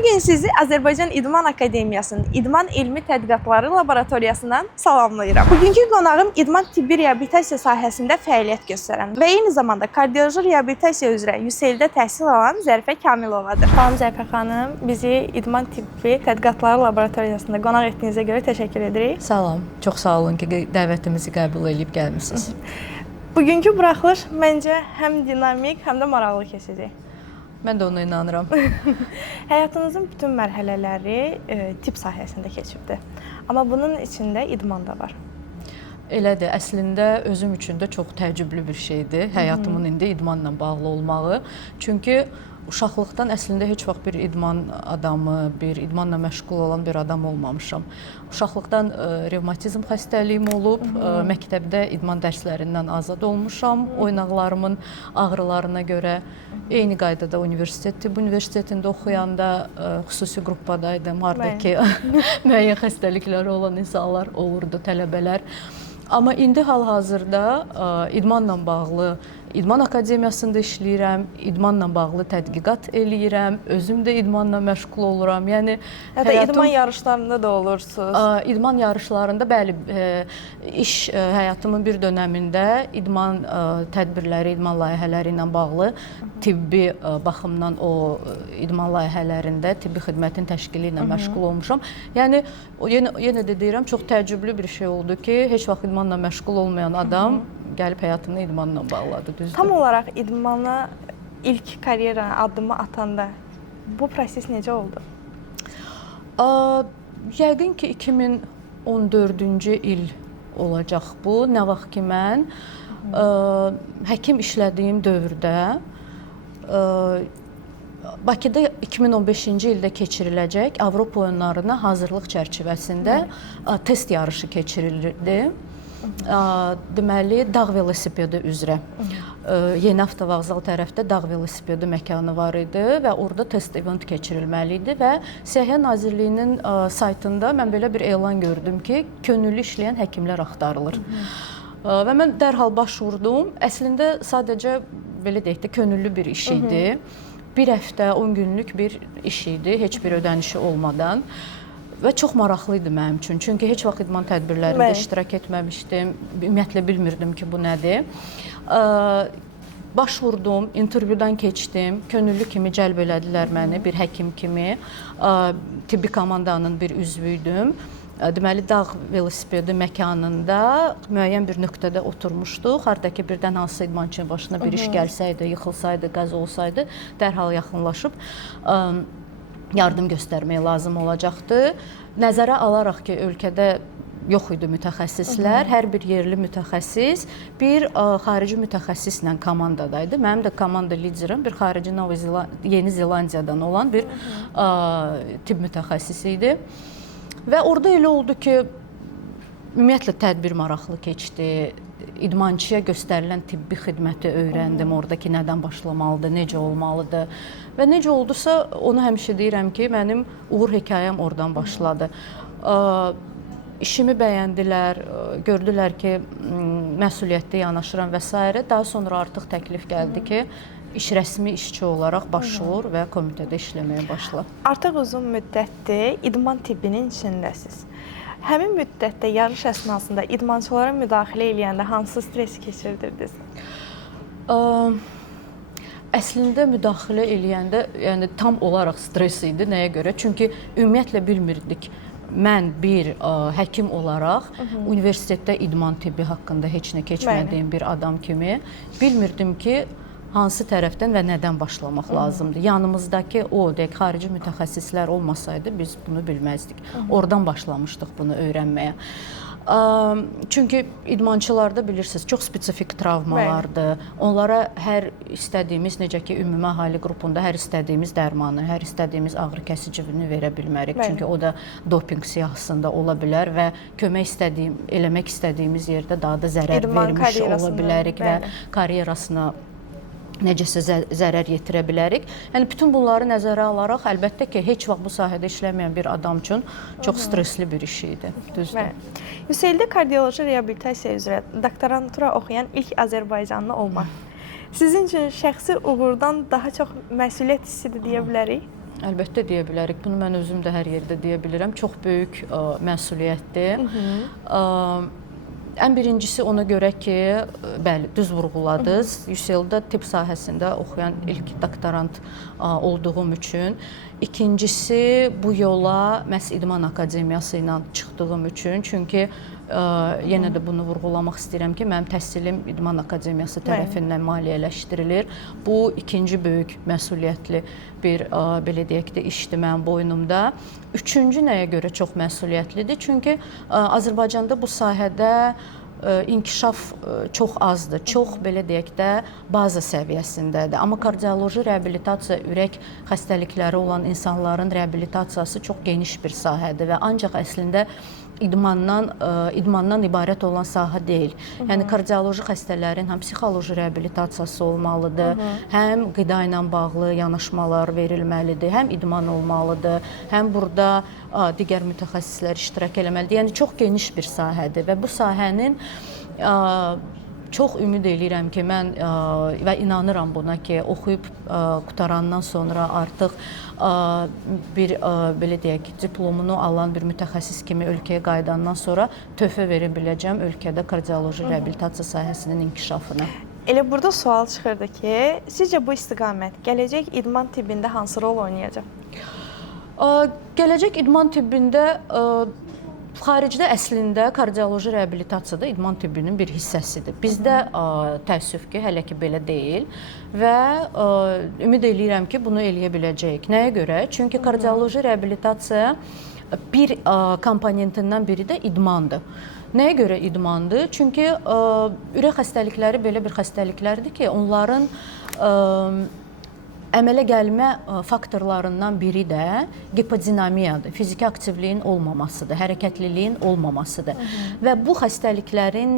Bugün sizi Azərbaycan İdman Akademiyasının İdman Elmi Tədqiqatları Laboratoriyasından salamlayıram. Bugünkü qonağım idman tibbi reabilitasiya sahəsində fəaliyyət göstərən və eyni zamanda kardioloji reabilitasiya üzrə UCL-də təhsil alan Zərifə Kamilovadır. Salam Zərifə xanım, bizi İdman Tibbi Tədqiqatları Laboratoriyasında qonaq etdiyinizə görə təşəkkür edirik. Salam, çox sağ olun ki, dəvətimizi qəbul edib gəlmisiniz. Bugünkü buraxılış məncə həm dinamik, həm də maraqlı keçəcək. Mən də ona inanıram. Həyatınızın bütün mərhələləri tibb sahəsində keçibdir. Amma bunun içində idman da var. Elədir, əslində özüm üçün də çox təəccüblü bir şeydir. Həyatımın indi idmanla bağlı olmağı. Çünki uşaqlıqdan əslində heç vaxt bir idman adamı, bir idmanla məşğul olan bir adam olmamışam. Uşaqlıqdan revmatizm xəstəliyim olub, məktəbdə idman dərslərindən azad olmuşam. Oynaqlarımın ağrılarına görə eyni qaydada tibb universitetində oxuyanda xüsusi qrupadaydım. Haradakı müəyyən xəstəlikləri olan insanlar olurdu, tələbələr. Amma indi hal-hazırda idmanla bağlı İdman Akademiyasında işləyirəm, idmanla bağlı tədqiqat eləyirəm, özüm də idmanla məşğul oluram. Yəni hətta idman yarışlarında da olursunuz. İdman yarışlarında, bəli, iş həyatımın bir dönəmində idman tədbirləri, idman layihələri ilə bağlı tibbi baxımdan o idman layihələrində tibbi xidmətin təşkili ilə məşğul olmuşam. Yəni yenə də deyirəm, çox təəccüblü bir şey oldu ki, heç vaxt idmanla məşğul olmayan adam gəlib həyatını idmanla bağladı, düzdür. Tam olaraq idmana ilk karyera addımı atanda bu proses necə oldu? Yəqin ki, 2014-cü il olacaq bu. Nə vaxt ki, mən həkim işlədiyim dövrdə Bakıda 2015-ci ildə keçiriləcək Avropa oyunlarına hazırlıq çərçivəsində test yarışı keçirilirdi. Deməli, dağ velosipedi üzrə. Yeni avtovağzal tərəfdə dağ velosipedi məkanı var idi və orada test event keçirilməli idi və Səhiyyə Nazirliyinin saytında mən belə bir elan gördüm ki, könüllü işləyən həkimlər axtarılır. Və mən dərhal başvurdum. Əslində sadəcə belə deyək də könüllü bir iş idi. Bir həftə, 10 günlük bir iş idi, heç bir ödənişi olmadan. Və çox maraqlı idi mənim üçün. Çünki heç vaxt idman tədbirlərində iştirak etməmişdim. Ümumiyyətlə bilmirdim ki, bu nədir. Başvurdum, intervyudan keçdim. Könüllü kimi cəlb elədilər məni, bir həkim kimi. Tibbi komandanın bir üzvüydüm. Deməli, dağ velosipedi məkanında müəyyən bir nöqtədə oturmuşduq. Haradakı birdən hansısa idmançının başına bir iş gəlsəydi, yıxılsaydı, qəza olsaydı, dərhal yaxınlaşıb yardım göstərməyə lazım olacaqdı. Nəzərə alaraq ki, ölkədə yox idi mütəxəssislər, hər bir yerli mütəxəssis bir xarici mütəxəssislə komandadaydı. Mənim də komanda liderim bir xarici Yeni Zelandiyadan olan bir tibb mütəxəssisi idi. Və orada elə oldu ki, ümumiyyətlə tədbir maraqlı keçdi. İdmançıya göstərilən tibbi xidməti öyrəndim, oradakı nədən başlamalıdır, necə olmalıdır. Və necə oldusa, onu həmişə deyirəm ki, mənim uğur hekayəm oradan başladı. İşimi bəyəndilər, gördülər ki, məsuliyyətli yanaşıram və s. Daha sonra artıq təklif gəldi ki, rəsmi işçi olaraq başvur və komitədə işləməyə başla. Artıq uzun müddətdir idman tibbinin içindəsiniz. Həmin müddətdə yarış əsnasında idmançılara müdaxilə eləyəndə hansı stresi keçirdirdiniz? Əslində müdaxilə eləyəndə yəni tam olaraq stres idi. Nəyə görə? Çünki ümumiyyətlə bilmirdik. Mən bir həkim olaraq universitetdə idman tibbi haqqında heç nə keçmədiyim bir adam kimi bilmirdim ki, hansı tərəfdən və nədən başlamaq lazımdır. Yanımızdakı o, deyək, xarici mütəxəssislər olmasaydı biz bunu bilməzdik. Oradan başlamışdıq bunu öyrənməyə. Çünki idmançılarda bilirsiniz, çox spesifik travmalardır. Onlara hər istədiyimiz, necə ki, ümumi əhali qrupunda hər istədiyimiz dərmanı, hər istədiyimiz ağrı kəsicini verə bilmərik. Çünki o da dopinq siyahısında ola bilər və eləmək istədiyimiz yerdə daha da zərər vermiş ola bilərik və karyerasına necəsə zərər yetirə bilərik. Yəni, bütün bunları nəzərə alaraq, əlbəttə ki, heç vaxt bu sahədə işləməyən bir adam üçün çox stresli bir iş idi. Düzdür. UCL-də kardioloji reabilitasiya üzrə doktorantura oxuyan ilk Azərbaycanlı olmaq sizin üçün şəxsi uğurdan daha çox məsuliyyət hissidir deyə bilərik? Əlbəttə deyə bilərik. Bunu mən özüm də hər yerdə deyə bilirəm. Çox böyük məsuliyyətdir. Ən birincisi ona görə ki, bəli, düz vurğuladınız. UCL-da tibb sahəsində oxuyan ilk doktorant olduğum üçün. İkincisi, bu yola məhz İdman Akademiyası ilə çıxdığım üçün. Çünki yenə də bunu vurğulamaq istəyirəm ki, mənim təhsilim İdman Akademiyası tərəfindən maliyyələşdirilir. Bu ikinci böyük məsuliyyətli bir belə deyək də işdir mənim boynumda. Üçüncü nəyə görə çox məsuliyyətlidir? Çünki Azərbaycanda bu sahədə inkişaf çox azdır. Çox belə deyək də baza səviyyəsindədir. Amma kardioloji reabilitasiya, ürək xəstəlikləri olan insanların reabilitasiyası çox geniş bir sahədir və ancaq əslində idmandan ibarət olan sahə deyil. Yəni kardioloji xəstələrin həm psixoloji reabilitasiyası olmalıdır, həm qida ilə bağlı yanaşmalar verilməlidir, həm idman olmalıdır, həm burada digər mütəxəssislər iştirak eləməlidir. Yəni çox geniş bir sahədir və bu sahənin çox ümid eləyirəm ki, mən və inanıram buna ki, oxuyub qutarandan sonra artıq bir belə deyək ki, diplomunu alan bir mütəxəssis kimi ölkəyə qayıdandan sonra töhfə verə biləcəm ölkədə kardioloji reabilitasiya sahəsinin inkişafına. Elə burada sual çıxırdı ki, sizcə bu istiqamət gələcək idman tibbində hansı rol oynayacaq? Gələcək idman tibbində xaricdə əslində kardioloji reabilitasiyada idman tibbinin bir hissəsidir. Bizdə təəssüf ki, hələ ki belə deyil və ümid eləyirəm ki, bunu eləyə biləcəyik. Nəyə görə? Çünki kardioloji reabilitasiya bir komponentindən biri də idmandır. Nəyə görə idmandır? Çünki ürək xəstəlikləri belə bir xəstəliklərdir ki, onların əmələ gəlmə faktorlarından biri də hipodinamiyadır, fiziki aktivliyin olmamasıdır, hərəkətliliyin olmamasıdır. Və bu xəstəliklərin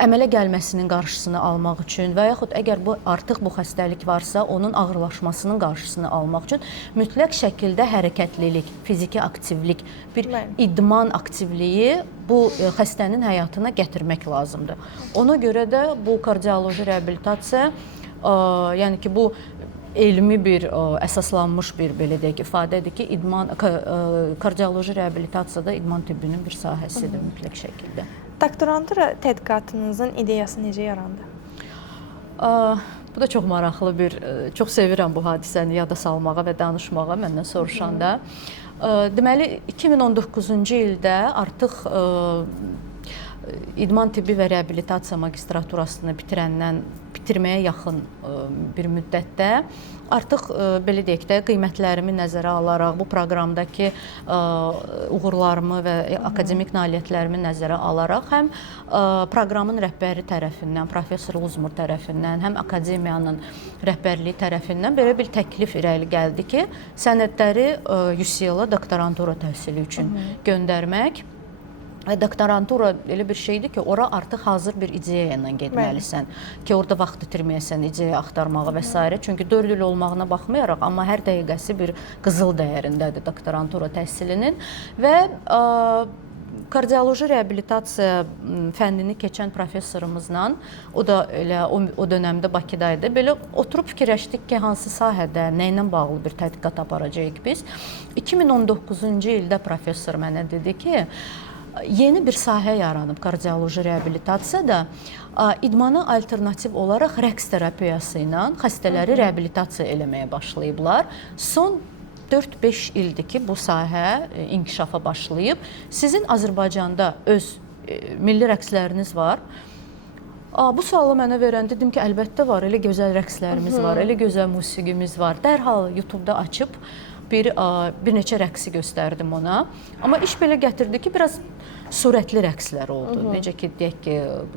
əmələ gəlməsinin qarşısını almaq üçün və yaxud əgər artıq bu xəstəlik varsa, onun ağırlaşmasının qarşısını almaq üçün mütləq şəkildə hərəkətlilik, fiziki aktivlik, bir idman aktivliyi bu xəstənin həyatına gətirmək lazımdır. Ona görə də bu kardioloji reabilitasiya, yəni ki, bu elmi bir əsaslanmış bir belə deyək ifadədir ki, kardioloji reabilitasiyada idman tibbinin bir sahəsidir mütləq şəkildə. Doktorantura tədqiqatınızın ideyası necə yarandı? Bu da çox maraqlı bir, çox sevirəm bu hadisəni yada salmağa və danışmağa məndən soruşanda. Deməli, 2019-cu ildə artıq İdman tibbi və reabilitasiya magistraturasını bitirməyə yaxın bir müddətdə artıq belə deyək də qiymətlərimi nəzərə alaraq, bu proqramdakı uğurlarımı və akademik nailiyyətlərimi nəzərə alaraq həm proqramın rəhbəri tərəfindən, professor Uzmur tərəfindən, həm akademiyanın rəhbərliyi tərəfindən belə bir təklif irəli gəldi ki, sənədləri UCL-a doktorantura təhsili üçün göndərmək. Doktorantura elə bir şeydir ki, ora artıq hazır bir ideya ilə getməlisən ki, orada vaxt itirməyəsən ideya axtarmağa və s. Çünki 4 il olmağına baxmayaraq, amma hər dəqiqəsi bir qızıl dəyərindədir doktorantura təhsilinin və kardioloji reabilitasiya fənnini keçən professorumuzla, o da elə o dönəmdə Bakıdaydı, belə oturub fikirləşdik ki, hansı sahədə, nə ilə bağlı bir tədqiqat aparacağıq biz. 2019-cu ildə professor mənə dedi ki, yeni bir sahə yaranıb kardioloji reabilitasiyada, idmana alternativ olaraq rəqs terapiyası ilə xəstələri reabilitasiya eləməyə başlayıblar. Son 4-5 ildir ki, bu sahə inkişafa başlayıb. Sizin Azərbaycanda öz milli rəqsləriniz var. Bu sualı mənə verəndə dedim ki, əlbəttə var, elə gözəl rəqslərimiz var, elə gözəl musiqimiz var. Dərhal YouTube-da açıb bir neçə rəqsi göstərdim ona. Amma iş belə gətirdi ki, biraz surətli rəqslər oldu. Necə ki, deyək ki,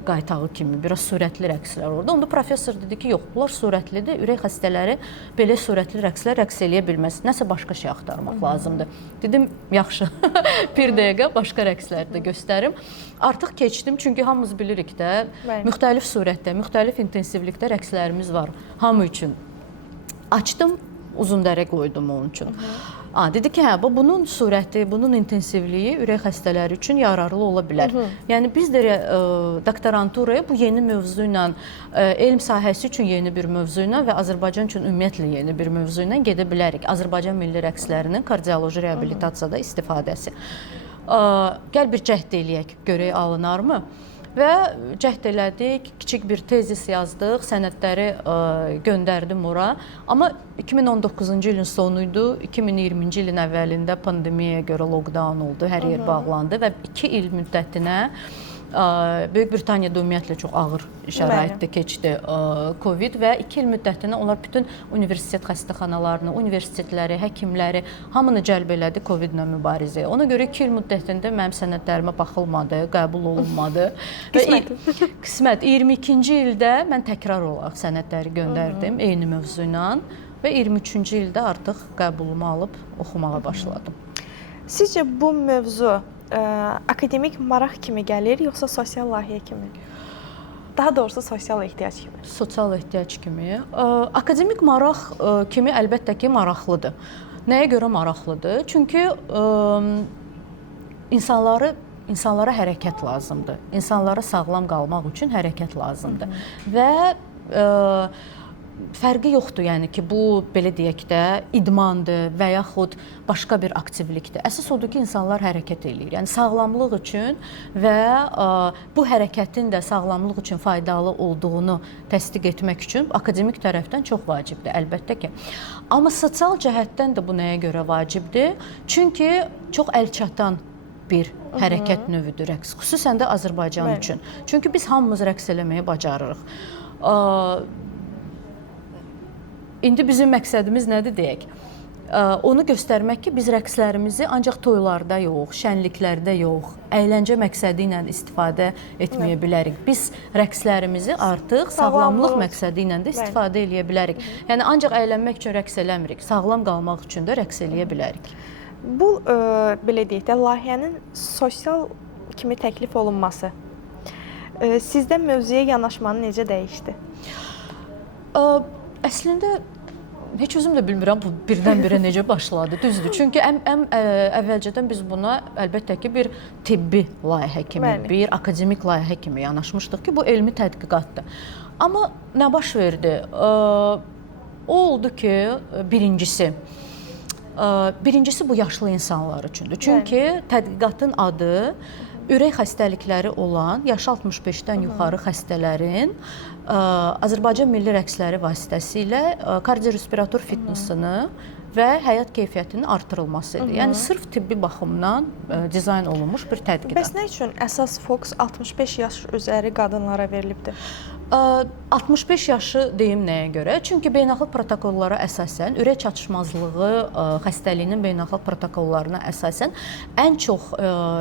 qaytağı kimi biraz surətli rəqslər oldu. Onda professor dedi ki, yox, bunlar surətlidir. Ürək xəstələri belə surətli rəqslər rəqs eləyə bilməz. Nəsə başqa şey axtarmaq lazımdır. Dedim, yaxşı, bir dəqiqə başqa rəqsləri də göstərim. Artıq keçdim, çünki hamımız bilirik də, müxtəlif surətdə, müxtəlif intensivlikdə rəqslərimiz var hamı üçün. Açdım. Uzundərə qoydum onun üçün. Dedi ki, hə, bunun surəti, bunun intensivliyi ürək xəstələri üçün yararlı ola bilər. Yəni biz də doktoranturaya bu yeni mövzu ilə, elm sahəsi üçün yeni bir mövzu ilə və Azərbaycan üçün ümumiyyətlə yeni bir mövzu ilə gedə bilərik. Azərbaycan milli rəqslərinin kardioloji reabilitasiyada istifadəsi. Gəl bir cəhd eləyək, görək alınarmı? Və cəhd elədik, kiçik bir tezis yazdıq, sənədləri göndərdim ora. Amma 2019-cu ilin sonuydu, 2020-ci ilin əvvəlində pandemiyaya görə lockdown oldu, hər yer bağlandı və 2 il müddətinə Böyük Britaniyada ümumiyyətlə çox ağır şəraitdə keçdi Covid və 2 il müddətinə onlar bütün universitet xəstəxanalarını, universitetləri, həkimləri hamını cəlb elədi Covid-lə mübarizəyə. Ona görə 2 il müddətində mənim sənədlərimə baxılmadı, qəbul olunmadı. Qismət. 22-ci ildə mən təkrar olaraq sənədləri göndərdim eyni mövzu ilə və 23-cü ildə artıq qəbulumu alıb oxumağa başladım. Sizcə bu mövzu akademik maraq kimi gəlir, yoxsa sosial layihə kimi? Daha doğrusu sosial ehtiyac kimi. Sosial ehtiyac kimi. Akademik maraq kimi əlbəttə ki, maraqlıdır. Nəyə görə maraqlıdır? Çünki insanlara hərəkət lazımdır. İnsanlara sağlam qalmaq üçün hərəkət lazımdır. Və fərqi yoxdur, yəni ki, bu belə deyək də idmandır və yaxud başqa bir aktivlikdir. Əsas odur ki, insanlar hərəkət eləyir. Yəni sağlamlıq üçün və bu hərəkətin də sağlamlıq üçün faydalı olduğunu təsdiq etmək üçün akademik tərəfdən çox vacibdir, əlbəttə ki. Amma sosial cəhətdən də bu nəyə görə vacibdir? Çünki çox əlçatan bir hərəkət növüdür rəqs, xüsusən də Azərbaycan üçün. Çünki biz hamımız rəqs eləməyi bacarırıq. İndi bizim məqsədimiz nədir deyək? Onu göstərmək ki, biz rəqslərimizi ancaq toylarda yox, şənliklərdə yox, əyləncə məqsədi ilə istifadə etməyə bilərik. Biz rəqslərimizi artıq sağlamlıq məqsədi ilə də istifadə eləyə bilərik. Yəni ancaq əylənmək üçün rəqs eləmirik, sağlam qalmaq üçün də rəqs eləyə bilərik. Bu, belə deyək də, layihənin sosial kimi təklif olunması sizdə mövzuya yanaşmanı necə dəyişdi? Əslində, heç özüm də bilmirəm bu birdən-birə necə başladı, düzdür. Çünki əvvəlcədən biz buna əlbəttə ki, bir tibbi layihə kimi, bir akademik layihə kimi yanaşmışdıq ki, bu elmi tədqiqatdır. Amma nə baş verdi? O oldu ki, birincisi bu yaşlı insanlar üçündür. Çünki tədqiqatın adı ürək xəstəlikləri olan yaşı 65-dən yuxarı xəstələrin Azərbaycan milli rəqsləri vasitəsilə kardiorespirator fitnessini və həyat keyfiyyətinin artırılmasıdır. Yəni sırf tibbi baxımdan dizayn olunmuş bir tədqiqat. Bəs nə üçün əsas fokus 65 yaş üzəri qadınlara verilibdir? 65 yaşı deyim nəyə görə? Çünki beynəlxalq protokollara əsasən, ürək çatışmazlığı xəstəliyinin beynəlxalq protokollarına əsasən ən çox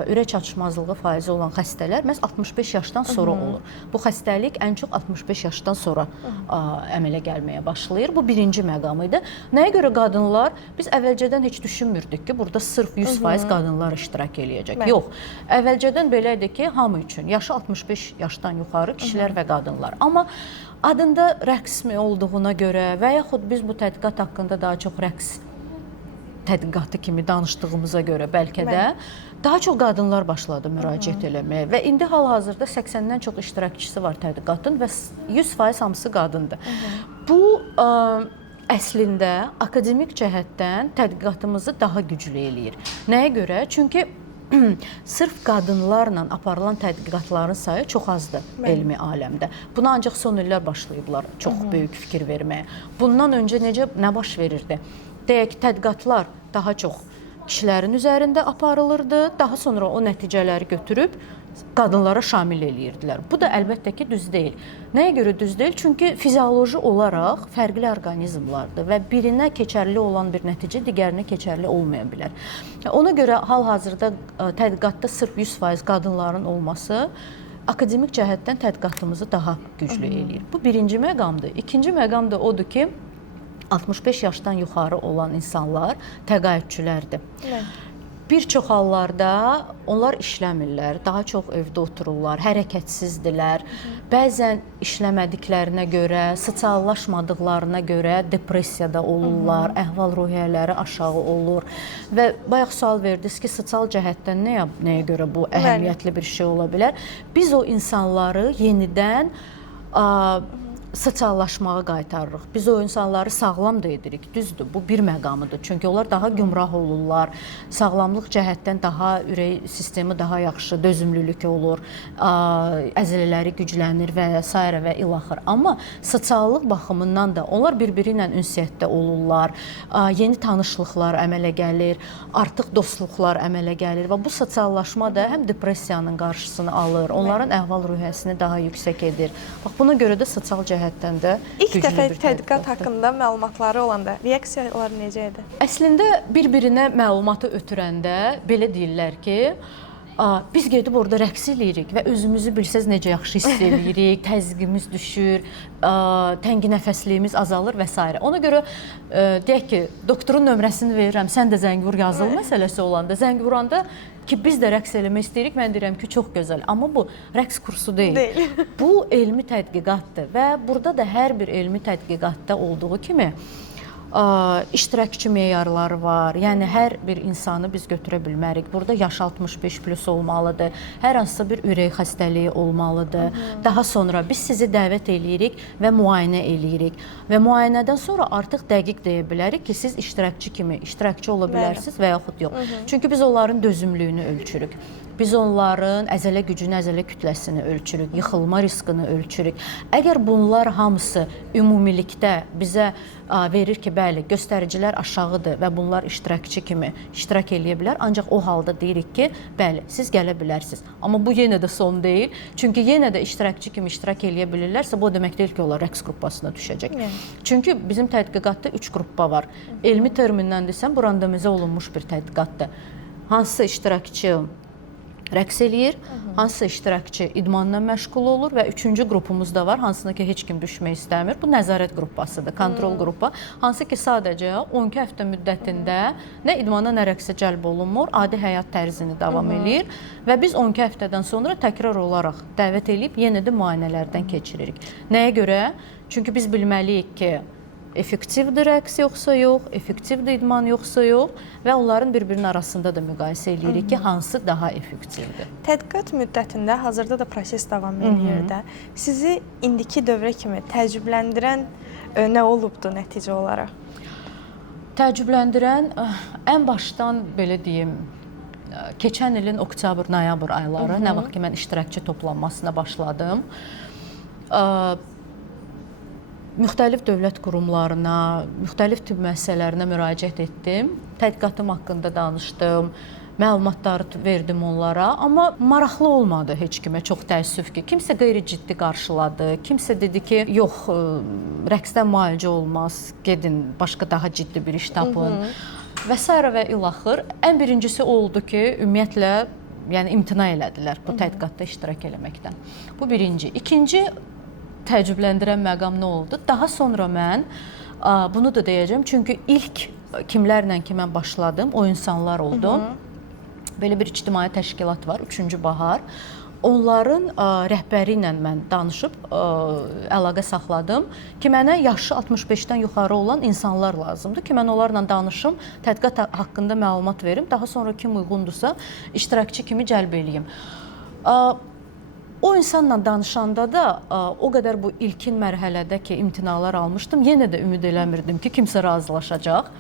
ürək çatışmazlığı faizi olan xəstələr məhz 65 yaşdan sonra olur. Bu xəstəlik ən çox 65 yaşdan sonra əmələ gəlməyə başlayır. Bu birinci məqam idi. Nəyə görə qadınlar? Biz əvvəlcədən heç düşünmürdük ki, burada sırf 100% qadınlar iştirak eləyəcək. Yox, əvvəlcədən belə idi ki, hamı üçün, yaşı 65 yaşdan yuxarı kişilər və qadınlar. Amma adında rəqs mi olduğuna görə və yaxud biz bu tədqiqat haqqında daha çox rəqs tədqiqatı kimi danışdığımıza görə bəlkə də daha çox qadınlar başladı müraciət eləməyə və indi hal-hazırda 80-dən çox iştirakçısı var tədqiqatın və 100% hamısı qadındır. Bu əslində akademik cəhətdən tədqiqatımızı daha güclü eləyir. Nəyə görə? Çünki sırf qadınlarla aparılan tədqiqatların sayı çox azdır elmi aləmdə. Buna ancaq son illər başlayıblar çox böyük fikir verməyə. Bundan öncə nə baş verirdi? Deyək ki, tədqiqatlar daha çox kişilərin üzərində aparılırdı, daha sonra o nəticələri götürüb qadınlara şamil eləyirdilər. Bu da əlbəttə ki, düz deyil. Nəyə görə düz deyil? Çünki fizioloji olaraq fərqli orqanizmlardır və birinə keçərli olan bir nəticə digərinə keçərli olmaya bilər. Ona görə hal-hazırda tədqiqatda sırf 100% qadınların olması akademik cəhətdən tədqiqatımızı daha güclü eləyir. Bu birinci məqamdır. İkinci məqam da odur ki, 65 yaşdan yuxarı olan insanlar təqaüdçülərdir. Bir çox hallarda onlar işləmirlər, daha çox evdə otururlar, hərəkətsizdirlər. Bəzən işləmədiklərinə görə, sosiallaşmadıqlarına görə depressiyada olurlar, əhval-ruhiyyələri aşağı olur. Və bayaq sual verdiniz ki, sosial cəhətdən nəyə görə bu əhəmiyyətli bir şey ola bilər? Biz o insanları yenidən sosiallaşmağa qaytarırıq. Biz o insanları sağlam da edirik. Düzdür, bu bir məqamıdır. Çünki onlar daha gümrah olurlar. Sağlamlıq cəhətdən daha ürək sistemi daha yaxşı, dözümlülük olur, əzələləri güclənir və s. və ilaxır. Amma sosiallıq baxımından da onlar bir-biri ilə ünsiyyətdə olurlar. Yeni tanışlıqlar əmələ gəlir, artıq dostluqlar əmələ gəlir və bu sosiallaşma da həm depressiyanın qarşısını alır, onların əhval-ruhiyyəsini daha yüksək edir. Bax, buna görə də sosial cəhətdən də İlk güclü dəfə bir tədqiqat haqqında məlumatları olanda reaksiyalar necə idi? Əslində bir-birinə məlumatı ötürəndə belə deyirlər ki, biz gedib orada rəqs eləyirik və özümüzü bilsəz necə yaxşı hiss eləyirik, təzyiqimiz düşür, tənginəfəsliyimiz azalır və s. Ona görə deyək ki, doktorun nömrəsini verirəm, sən də zəng vur yazılı məsələsi olanda, zəng vuranda ki, biz də rəqs eləmək istəyirik, mən deyirəm ki, çox gözəl. Amma bu rəqs kursu deyil. Bu elmi tədqiqatdır və burada da hər bir elmi tədqiqatda olduğu kimi iştirakçı meyarları var. Yəni hər bir insanı biz götürə bilmərik. Burada yaş 65 plus olmalıdır. Hər hansısa bir ürək xəstəliyi olmalıdır. Daha sonra biz sizi dəvət eləyirik və müayinə eləyirik. Və müayinədən sonra artıq dəqiq deyə bilərik ki, siz iştirakçı kimi iştirakçı ola bilərsiniz və yaxud yox. Çünki biz onların dözümlüyünü ölçürük. Biz onların əzələ gücünü, əzələ kütləsini ölçürük, yıxılma riskini ölçürük. Əgər bunlar hamısı ümumilikdə bizə verir ki, bəli, göstəricilər aşağıdır və bunlar iştirakçı kimi iştirak eləyə bilər, ancaq o halda deyirik ki, bəli, siz gələ bilərsiniz. Amma bu yenə də son deyil. Çünki yenə də iştirakçı kimi iştirak eləyə bilirlərsə, bu demək deyil ki, onlar rəqs qrupasına düşəcək. Çünki bizim tədqiqatda 3 qrupa var. Elmi termindən desəm, bu randomizə olunmuş bir tədqiqatdır. Hansısa iştirakçı rəqs eləyir, hansısa iştirakçı idmanla məşğul olur və 3-cü qrupumuz da var, hansına ki, heç kim düşmək istəmir. Bu nəzarət qrupasıdır, kontrol qrupu. Hansı ki, sadəcə 12 həftə müddətində nə idmana, nə rəqsə cəlb olunmur, adi həyat tərzini davam eləyir və biz 12 həftədən sonra təkrar olaraq dəvət edib yenə də müayinələrdən keçiririk. Nəyə görə? Çünki biz bilməliyik ki, effektivdir rəqs yoxsa yox, effektivdir idman yoxsa yox və onların bir-birinin arasında da müqayisə edirik ki, hansı daha effektivdir. Tədqiqat müddətində hazırda da proses davam edir də. Sizi indiki dövrə kimi təəccübləndirən nə olubdu nəticə olaraq? Təəccübləndirən ən başdan belə deyim, keçən ilin oktyabr-noyabr ayları, nə vaxt ki, mən iştirakçı toplanmasına başladım, müxtəlif dövlət qurumlarına, müxtəlif tibb müəssisələrinə müraciət etdim. Tədqiqatım haqqında danışdım, məlumatları verdim onlara, amma maraqlı olmadı heç kimə, çox təəssüf ki. Kimsə qeyri-ciddi qarşıladı, kimsə dedi ki, yox, rəqsdən müalicə olmaz, gedin, başqa daha ciddi bir iş tapın və s. və ilaxır. Ən birincisi oldu ki, ümumiyyətlə, yəni imtina elədilər bu tədqiqatda iştirak eləməkdən. Bu birinci. İkinci, təəccübləndirən məqam nə oldu? Daha sonra mən bunu da deyəcəm, çünki ilk kimlərlə ki mən başladım, o insanlar oldu. Belə bir ictimai təşkilat var, 3-cü Bahar. Onların rəhbəri ilə mən danışıb əlaqə saxladım ki, mənə yaşı 65-dən yuxarı olan insanlar lazımdır ki, mən onlarla danışım, tədqiqat haqqında məlumat verim, daha sonra kim uyğundursa iştirakçı kimi cəlb eləyim. O insanla danışanda da o qədər bu ilkin mərhələdə ki, imtinalar almışdım, yenə də ümid eləmirdim ki, kimsə razılaşacaq.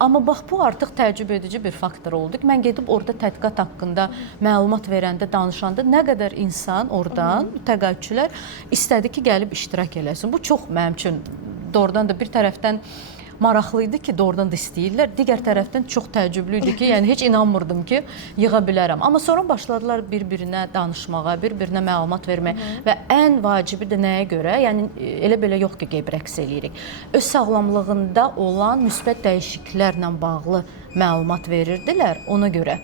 Amma bax, bu artıq təəccüb edici bir faktor oldu ki, mən gedib orada tədqiqat haqqında məlumat verəndə, danışanda nə qədər insan oradan, təqaüdçülər istədi ki, gəlib iştirak eləsin. Bu çox mənim üçün doğrudan da bir tərəfdən maraqlı idi ki, doğrudan da istəyirlər. Digər tərəfdən çox təəccüblü idi ki, yəni heç inanmırdım ki, yığa bilərəm. Amma sonra başladılar bir-birinə danışmağa, bir-birinə məlumat verməyə və ən vacibi də nəyə görə? Yəni elə belə yox ki, qeyb rəqs eləyirik. Öz sağlamlığında olan müsbət dəyişikliklərlə bağlı məlumat verirdilər ona görə.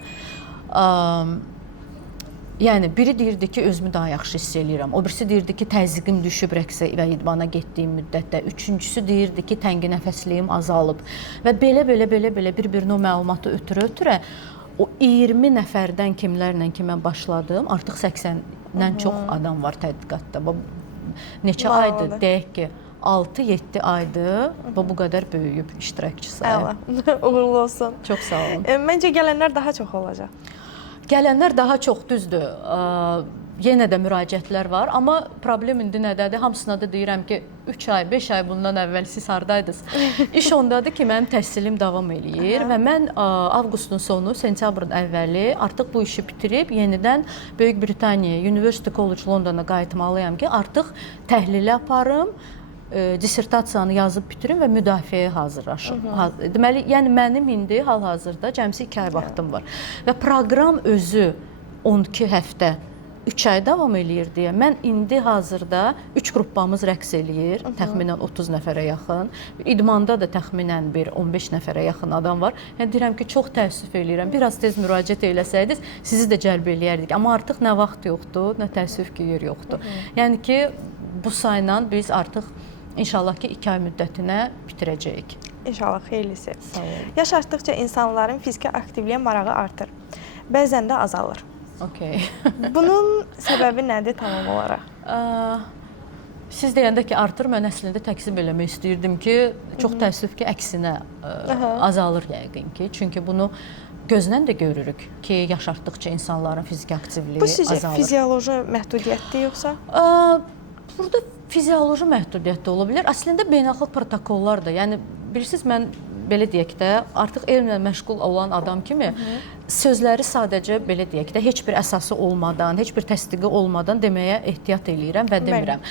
Yəni, biri deyirdi ki, özümü daha yaxşı hiss eləyirəm. O birisi deyirdi ki, təzyiqim düşüb rəqsə və idmana getdiyim müddətdə. Üçüncüsü deyirdi ki, tənginəfəsliyim azalıb. Və belə bir-birinə o məlumatı ötürə-ötürə o 20 nəfərdən kimlərlə ki mən başladım, artıq 80-dən çox adam var tədqiqatda. Neçə aydır, deyək ki, 6-7 aydır və bu qədər böyüyüb iştirakçı sayı. Uğurlu olsun. Çox sağ olun. Məncə gələnlər daha çox olacaq. Gələnlər daha çox düzdür. Yenə də müraciətlər var, amma problem indi nədədir? Hamısına da deyirəm ki, 3 ay, 5 ay bundan əvvəl siz hardaydınız? İş ondadır ki, mənim təhsilim davam eləyir və mən avqustun sonu, sentyabrın əvvəli artıq bu işi bitirib yenidən Böyük Britaniya University College Londona qayıtmalıyam ki, artıq təhlili aparım, dissertasiyanı yazıb bitirim və müdafiəyə hazırlaşım. Deməli, yəni mənim indi hal-hazırda cəmsi 2 ay vaxtım var və proqram özü 12 həftə 3 ay davam eləyir deyə mən indi hazırda 3 qrupamız rəqs eləyir, təxminən 30 nəfərə yaxın. İdmanda da təxminən bir 15 nəfərə yaxın adam var. Yəni deyirəm ki, çox təəssüf eləyirəm. Biraz tez müraciət eləsəydiniz, sizi də cəlb eləyərdik. Amma artıq nə vaxt yoxdur, nə təəssüf ki, yer yoxdur. Yəni ki, bu sayla biz artıq İnşallah ki, 2 ay müddətinə bitirəcəyik. İnşallah, xeyirlisi. Sağ olun. Yaş artdıqca insanların fiziki aktivliyə marağı artır. Bəzən də azalır. Okay. Bunun səbəbi nədir tamam olaraq? Siz deyəndə ki, artır, mən əslində təkzib eləmək istəyirdim ki, çox təəssüf ki, əksinə azalır yəqin ki. Çünki bunu gözlə də görürük ki, yaş artdıqca insanların fiziki aktivliyi azalır. Bu sizcə fizioloji məhdudiyyətdir yoxsa? Burada fizioloji məhdudiyyət də ola bilər. Əslində beynəlxalq protokollar da, yəni bilirsiniz, mən belə deyək də, artıq elmlə məşğul olan adam kimi sözləri sadəcə belə deyək də, heç bir əsası olmadan, heç bir təsdiqi olmadan deməyə ehtiyat eləyirəm və demirəm.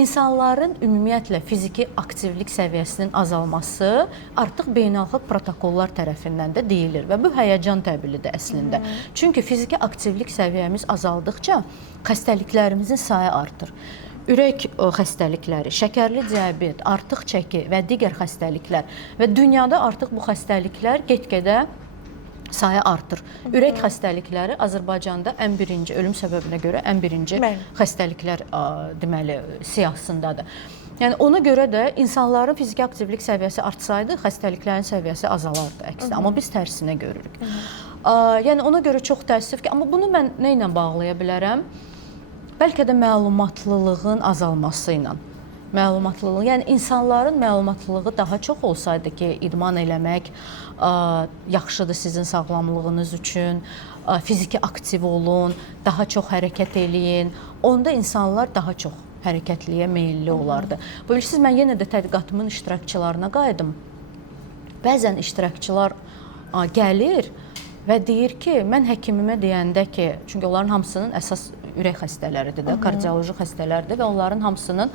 İnsanların ümumiyyətlə fiziki aktivlik səviyyəsinin azalması artıq beynəlxalq protokollar tərəfindən də deyilir və bu həyəcan təbilidir əslində. Çünki fiziki aktivlik səviyyəmiz azaldıqca xəstəliklərimizin sayı artır. Ürək xəstəlikləri, şəkərli diabet, artıq çəki və digər xəstəliklər və dünyada artıq bu xəstəliklər get-gedə sayı artır. Ürək xəstəlikləri Azərbaycanda ən birinci, ölüm səbəbinə görə ən birinci xəstəliklər deməli siyahısındadır. Yəni ona görə də insanların fiziki aktivlik səviyyəsi artsaydı, xəstəliklərin səviyyəsi azalardı əksinə. Amma biz tərsinə görürük. Yəni ona görə çox təəssüf ki, amma bunu mən nə ilə bağlaya bilərəm? Bəlkə də məlumatlılığın azalması ilə. Yəni insanların məlumatlılığı daha çox olsaydı ki, idman eləmək yaxşıdır sizin sağlamlığınız üçün, fiziki aktiv olun, daha çox hərəkət eləyin, onda insanlar daha çox hərəkətliyə meyilli olardı. Bilirsiniz, mən yenə də tədqiqatımın iştirakçılarına qayıdım. Bəzən iştirakçılar gəlir və deyir ki, mən həkimimə deyəndə ki, çünki onların hamısının əsas ürək xəstələridir də, kardioloji xəstələrdir və onların hamısının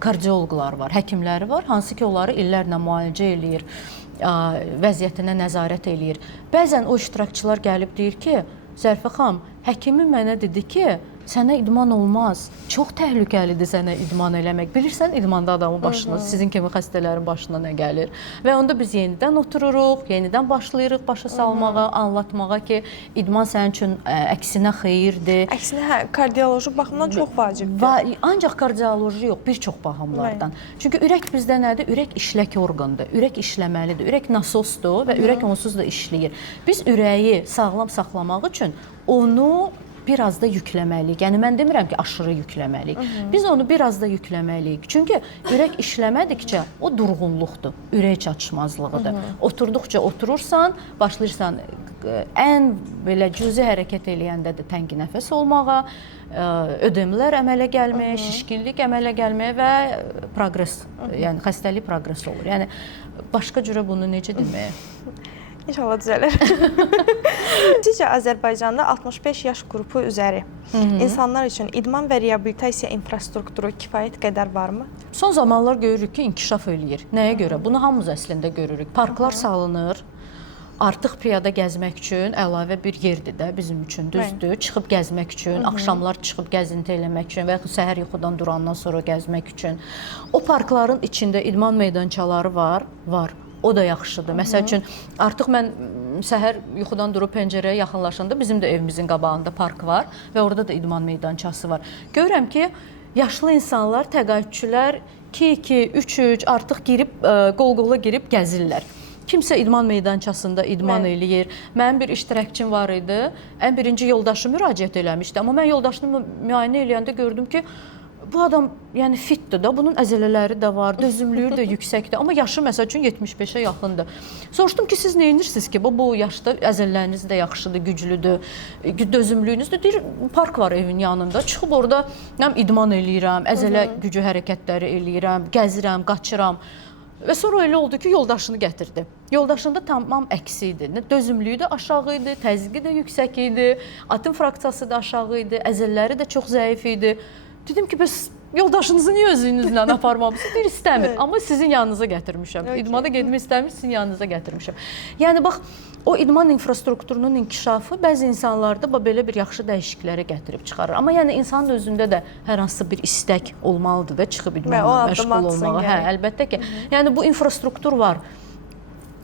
kardioloqları var, həkimləri var, hansı ki, onları illərlə müalicə eləyir, vəziyyətinə nəzarət eləyir. Bəzən o iştirakçılar gəlib deyir ki, Zərfə xanım, həkimim mənə dedi ki, sənə idman olmaz, çox təhlükəlidir sənə idman eləmək. Bilirsən, idmanda adamın başına, sizin kimi xəstələrin başına nə gəlir. Və onda biz yenidən otururuq, yenidən başlayırıq başa salmağa, anlatmağa ki, idman sənin üçün əksinə xeyirdir. Əksinə, kardioloji baxımdan çox vacibdir. Ancaq kardioloji yox, bir çox baxımlardan. Çünki ürək bizdə nədir? Ürək işlək orqandır, ürək işləməlidir, ürək nasosdur və ürək onsuz da işləyir. Biz ürəyi sağlam saxlamaq üçün onu biraz da yükləməliyik. Yəni mən demirəm ki, aşırı yükləməliyik. Biz onu biraz da yükləməliyik. Çünki ürək işləmədikcə o durğunluqdur, ürək çatışmazlığıdır. Oturduqca oturursan, başlayırsan ən belə cüzi hərəkət eləyəndə də təngi nəfəs olmağa, ödemlər əmələ gəlməyə, şişkinlik əmələ gəlməyə və proqres, yəni xəstəlik proqres olur. Yəni başqa cürə bunu necə deməyə? İnşallah düzələr. Sizcə Azərbaycanda 65 yaş qrupu üzəri insanlar üçün idman və reabilitasiya infrastrukturu kifayət qədər varmı? Son zamanlar görürük ki, inkişaf eləyir. Nəyə görə? Bunu hamımız əslində görürük. Parklar salınır. Artıq piyada gəzmək üçün əlavə bir yerdir də bizim üçün, düzdür. Çıxıb gəzmək üçün, axşamlar çıxıb gəzinti eləmək üçün və yaxud səhər yuxudan durandan sonra gəzmək üçün. O parkların içində idman meydançaları var. O da yaxşıdır. Məsəl üçün, artıq mən səhər yuxudan durub pəncərəyə yaxınlaşanda bizim də evimizin qabağında park var və orada da idman meydançası var. Görürəm ki, yaşlı insanlar, təqaüdçülər 2-2, 3-3 artıq girib, qol-qola girib gəzirlər. kimsə idman meydançasında idman eləyir. Mənim bir iştirakçım var idi. Ən birinci yoldaşım müraciət eləmişdi, amma mən yoldaşını müayinə eləyəndə gördüm ki, bu adam yəni fitdir də, bunun əzələləri də var, dözümlüyü də yüksəkdir, amma yaşı məsəl üçün 75-ə yaxındır. Soruşdum ki, siz nə edirsiniz ki, bu yaşda əzələləriniz də yaxşıdır, güclüdür, dözümlüyünüz də. Deyir, park var evin yanında, çıxıb orada idman eləyirəm, əzələ gücü hərəkətləri eləyirəm, gəzirəm, qaçıram. Və sonra elə oldu ki, yoldaşını gətirdi. Yoldaşında tamam əksi idi. Dözümlüyü də aşağı idi, təzyiqi də yüksək idi, atom fraksiyası da aşağı idi, əzələləri də çox zəif idi. Dedim ki, bəs yoldaşınızı niyə özünüzlə aparmamısınız? Deyir, istəmir, amma sizin yanınıza gətirmişəm. İdmana getmək istəmir, sizin yanınıza gətirmişəm. Yəni, bax, o idman infrastrukturunun inkişafı bəzi insanlarda belə bir yaxşı dəyişikliklərə gətirib çıxarır. Amma yəni, insanın özündə də hər hansı bir istək olmalıdır da, çıxıb idmanla məşğul olmağa. Hə, əlbəttə ki. Yəni, bu infrastruktur var.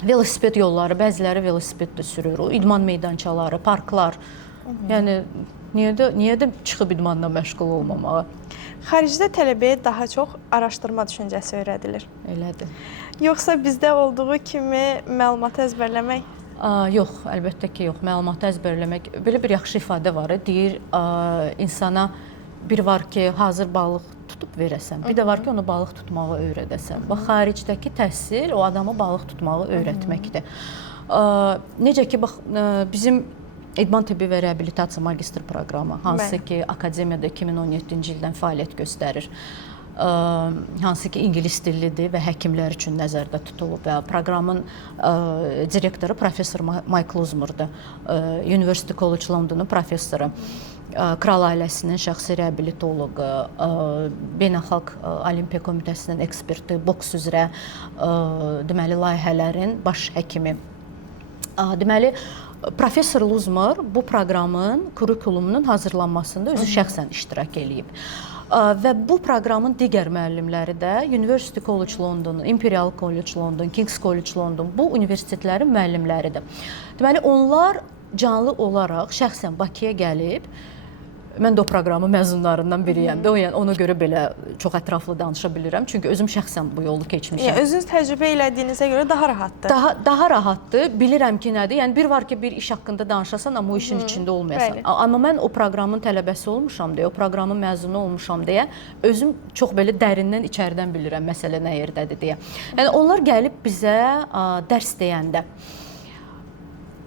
Velosiped yolları, bəziləri velosipeddə sürür, o idman meydançaları, parklar. Yəni, niyə də çıxıb idmanla məşğul olmamağa? Xaricdə tələbəyə daha çox araşdırma düşüncəsi öyrədilir. Elədir. Yoxsa bizdə olduğu kimi məlumatı əzbərləmək? Yox, əlbəttə ki, yox. Məlumatı əzbərləmək, belə bir yaxşı ifadə var. Deyir, insana bir var ki, hazır balıq tutub verəsən, bir də var ki, onu balıq tutmağı öyrədəsən. Bax, xaricdəki təhsil o adama balıq tutmağı öyrətməkdir. Necə ki, bax, bizim İdman tibbi və reabilitasiya magistr proqramı, hansı ki, akademiyada 2017-ci ildən fəaliyyət göstərir. Hansı ki, ingilis dillidir və həkimlər üçün nəzərdə tutulub və proqramın direktoru professor Michael Uzmur'dur. University College London'un professoru, Kral ailəsinin şəxsi reabilitoloqu, Beynəlxalq Olimpiya Komitəsinin eksperti, boks üzrə deməli layihələrin baş həkimi. Deməli, Professor Uzmur bu proqramın kurikulumunun hazırlanmasında özü şəxsən iştirak eləyib. Və bu proqramın digər müəllimləri də University College London, Imperial College London, King's College London bu universitetlərin müəllimləridir. Deməli, onlar canlı olaraq şəxsən Bakıya gəlib, mən də o proqramın məzunlarından biriyəm də, yəni ona görə belə çox ətraflı danışa bilirəm. Çünki özüm şəxsən bu yolu keçmişəm. Yəni özünüz təcrübə elədiyinizə görə daha rahatdır. Daha rahatdır. Bilirəm ki, nədir? Yəni bir var ki, bir iş haqqında danışasan, amma o işin içində olmayasan. Amma mən o proqramın tələbəsi olmuşam deyə, o proqramın məzunu olmuşam deyə, özüm çox belə dərindən içəridən bilirəm məsələ nə yerdədir deyə. Yəni onlar gəlib bizə dərs deyəndə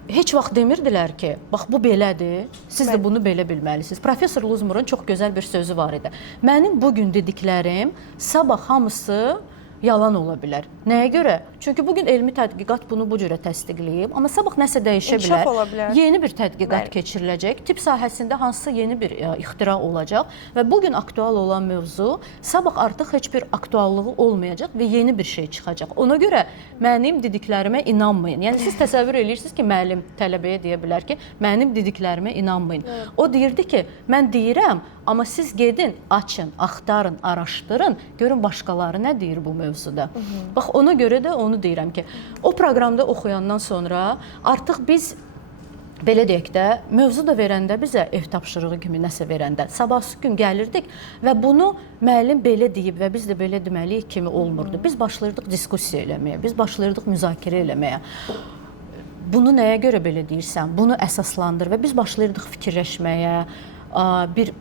heç vaxt demirdilər ki, bax bu belədir, siz də bunu belə bilməlisiniz. Professor Uzmur'un çox gözəl bir sözü var idi. Mənim bugün dediklərim sabah hamısı yalan ola bilər. Nəyə görə? Çünki bugün elmi tədqiqat bunu bu cürə təsdiqləyib, amma sabah nəsə dəyişə bilər. Yeni bir tədqiqat keçiriləcək, tibb sahəsində hansısa yeni bir ixtira olacaq və bugün aktual olan mövzu sabah artıq heç bir aktuallığı olmayacaq və yeni bir şey çıxacaq. Ona görə mənim dediklərimə inanmayın. Yəni siz təsəvvür edirsiniz ki, müəllim tələbəyə deyə bilər ki, mənim dediklərimə inanmayın. O deyirdi ki, mən deyirəm, amma siz gedin, açın, axtarın, araşdırın, görün başqaları nə deyir bu mövzuda. Bax, ona görə də onu deyirəm ki, o proqramda oxuyandan sonra artıq biz, belə deyək də, mövzu da verəndə bizə ev tapşırığı kimi nəsə verəndə, sabahsı gün gəlirdik və bunu müəllim belə deyib və biz də belə deməliyik kimi olmurdu. Biz başlayırdıq diskussiya eləməyə, biz başlayırdıq müzakirə eləməyə. Bunu nəyə görə belə deyirsən? Bunu əsaslandır və biz başlayırdıq fikirləşməyə, bir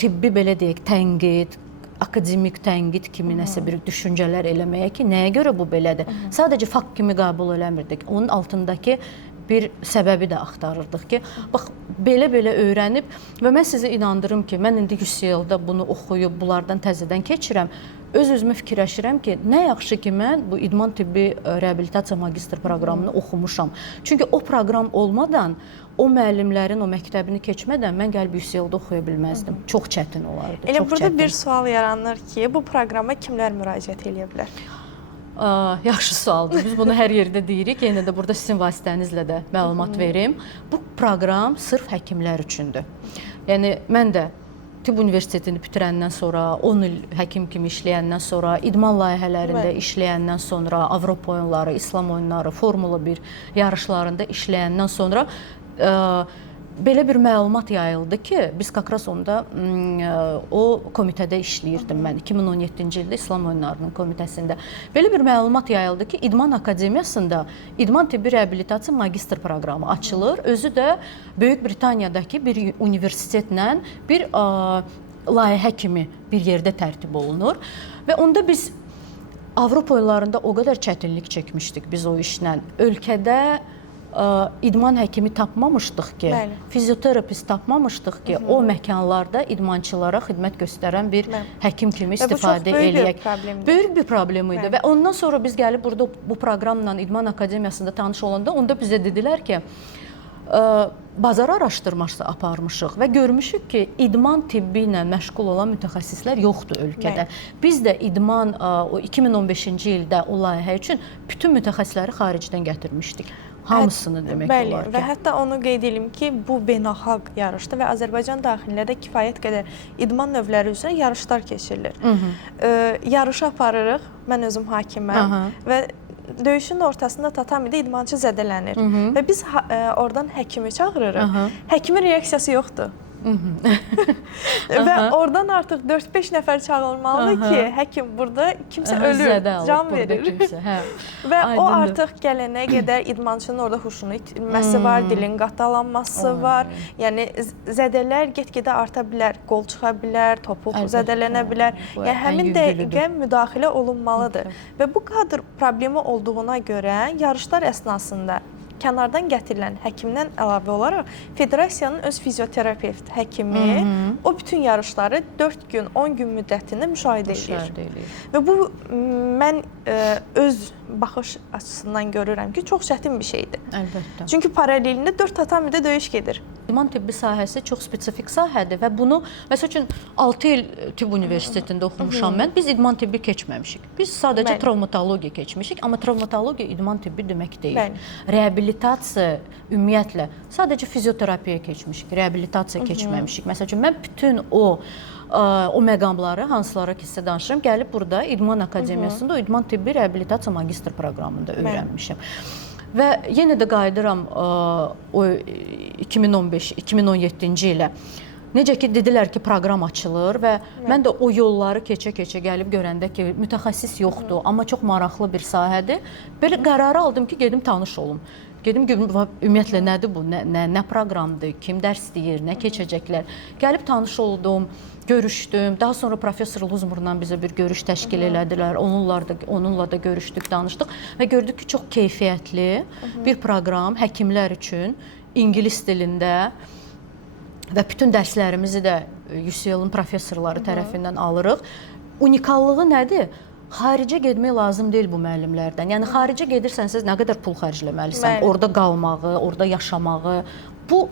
tibbi belə deyək, tənqid, akademik tənqid kimi nəsə bir düşüncələr eləməyə ki, nəyə görə bu belədir? Sadəcə fakt kimi qəbul eləmirdik. Onun altındakı bir səbəbi də axtarırdıq ki, bax, belə-belə öyrənib və mən sizə inandırım ki, mən indi UCL-da bunu oxuyub, bunlardan təzədən keçirəm. Öz-özümə fikirləşirəm ki, nə yaxşı ki, mən bu idman tibbi reabilitasiya magistr proqramını oxumuşam. Çünki o proqram olmadan, o müəllimlərin o məktəbini keçmədən mən gəlib UCL-da oxuya bilməzdim. Çox çətin olardı. Elə burada bir sual yaranır ki, bu proqrama kimlər müraciət edə bilər? Yaxşı sualdır. Biz bunu hər yerdə deyirik. Yenə də burada sizin vasitənizlə də məlumat verim. Bu proqram sırf həkimlər üçündür. Yəni, mən də Tibb Universitetini bitirəndən sonra, 10 il həkim kimi işləyəndən sonra, idman layihələrində işləyəndən sonra, Avropa oyunları, İslam oyunları, Formula 1 yarışlarında işləyəndən sonra belə bir məlumat yayıldı ki, biz kakras onda o komitədə işləyirdim mən 2017-ci ildə İslam oyunlarının komitəsində. Belə bir məlumat yayıldı ki, İdman Akademiyasında İdman tibbi reabilitasiya magistr proqramı açılır. Özü də Böyük Britaniyadakı bir universitetlə bir layihə kimi bir yerdə tərtib olunur və onda biz Avropa oyunlarında o qədər çətinlik çəkmişdik biz o işlə. Ölkədə idman həkimi tapmamışdıq ki, Bəli. fizioterapist tapmamışdıq ki, o məkanlarda idmançılara xidmət göstərən bir həkim kimi istifadə eləyək. Böyük bir problem idi və ondan sonra biz gəlib burada bu proqramla İdman Akademiyasında tanış olanda onda bizə dedilər ki, bazar araşdırması aparmışıq və görmüşük ki, idman tibbi ilə məşğul olan mütəxəssislər yoxdur ölkədə. Biz də idman o 2015-ci ildə o layihə üçün bütün mütəxəssisləri xaricdən gətirmişdik. Hamısını demək olar ki. Və hətta onu qeyd edim ki, bu beynəlxalq yarışdır və Azərbaycan daxilində də kifayət qədər idman növləri üzrə yarışlar keçirilir. Yarışı aparırıq, mən özüm hakiməm və döyüşün ortasında tatamidə idmançı zədələnir və biz oradan həkimi çağırırıq. Həkimin reaksiyası yoxdur. Və oradan artıq 4-5 nəfər çağırılmalıdır ki, həkim burada kimsə ölür, can verir. Və o artıq gələnə qədər idmançının orada huşunu itirməsi var, dilin qatalanması var. Yəni zədələr get-gedə arta bilər, qol çıxa bilər, topuq zədələnə bilər. Yəni həmin dəqiqə müdaxilə olunmalıdır. Və bu kadr problemi olduğuna görə yarışlar əsnasında kənardan gətirilən həkimdən əlavə olaraq federasiyanın öz fizioterapevt həkimi o bütün yarışları 4 gün, 10 gün müddətində müşahidə edir. Və bu mən öz baxış açısından görürəm ki, çox çətin bir şeydir. Əlbəttə. Çünki paralelində 4 tatamidə döyüş gedir. İdman tibbi sahəsi çox spesifik sahədir və bunu, məsəl üçün 6 il tibb universitetində oxumuşam mən, biz idman tibbi keçməmişik. Biz sadəcə travmatologiya keçmişik, amma travmatologiya idman tibbi demək deyil. Reabilitasiya ümumiyyətlə, sadəcə fizioterapiya keçmişik, reabilitasiya keçməmişik. Məsəl üçün, mən bütün o məqamları, hansılara ki sizə danışırım, gəlib burada İdman Akademiyasında o İdman tibbi reabilitasiya magistr proqramında öyrənmişəm. Və yenə də qayıdıram o 2015-2017-ci ilə. Necə ki, dedilər ki, proqram açılır və mən də o yolları keçə-keçə gəlib görəndə ki, mütəxəssis yoxdur, amma çox maraqlı bir sahədir. Belə qərarı aldım ki, gedim tanış olum. Gedim görüm, ümumiyyətlə nədir bu, nə proqramdır, kim dərs deyir, nə keçəcəklər. Gəlib tanış oldum, görüşdüm. Daha sonra professor Luzmurla bizə bir görüş təşkil elədilər. Onunla da görüşdük, danışdıq və gördük ki, çox keyfiyyətli bir proqram həkimlər üçün ingilis dilində və bütün dərslərimizi də UCL-ın professorları tərəfindən alırıq. Unikallığı nədir? Xaricə getmək lazım deyil bu müəllimlərdən. Yəni, xaricə gedirsənsə, nə qədər pul xərcləməlisən, orada qalmağı, orada yaşamağı. Bu,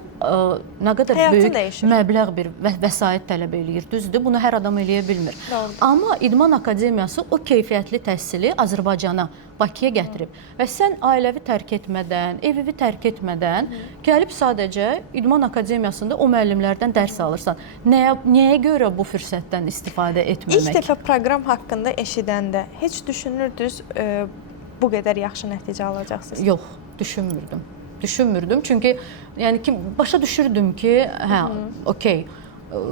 nə qədər böyük məbləğ bir vəsait tələb eləyir, düzdür. Bunu hər adam eləyə bilmir. Amma İdman Akademiyası o keyfiyyətli təhsili Azərbaycana, Bakıya gətirib. Və sən ailəvi tərk etmədən, evivi tərk etmədən gəlib sadəcə İdman Akademiyasında o müəllimlərdən dərs alırsan. Nəyə görə bu fürsətdən istifadə etməmək? İlk dəfə proqram haqqında eşidəndə heç düşünürdünüz bu qədər yaxşı nəticə alacaqsınız? Yox, düşünmürdüm. Çünki yəni ki, başa düşürdüm ki, hə, okey,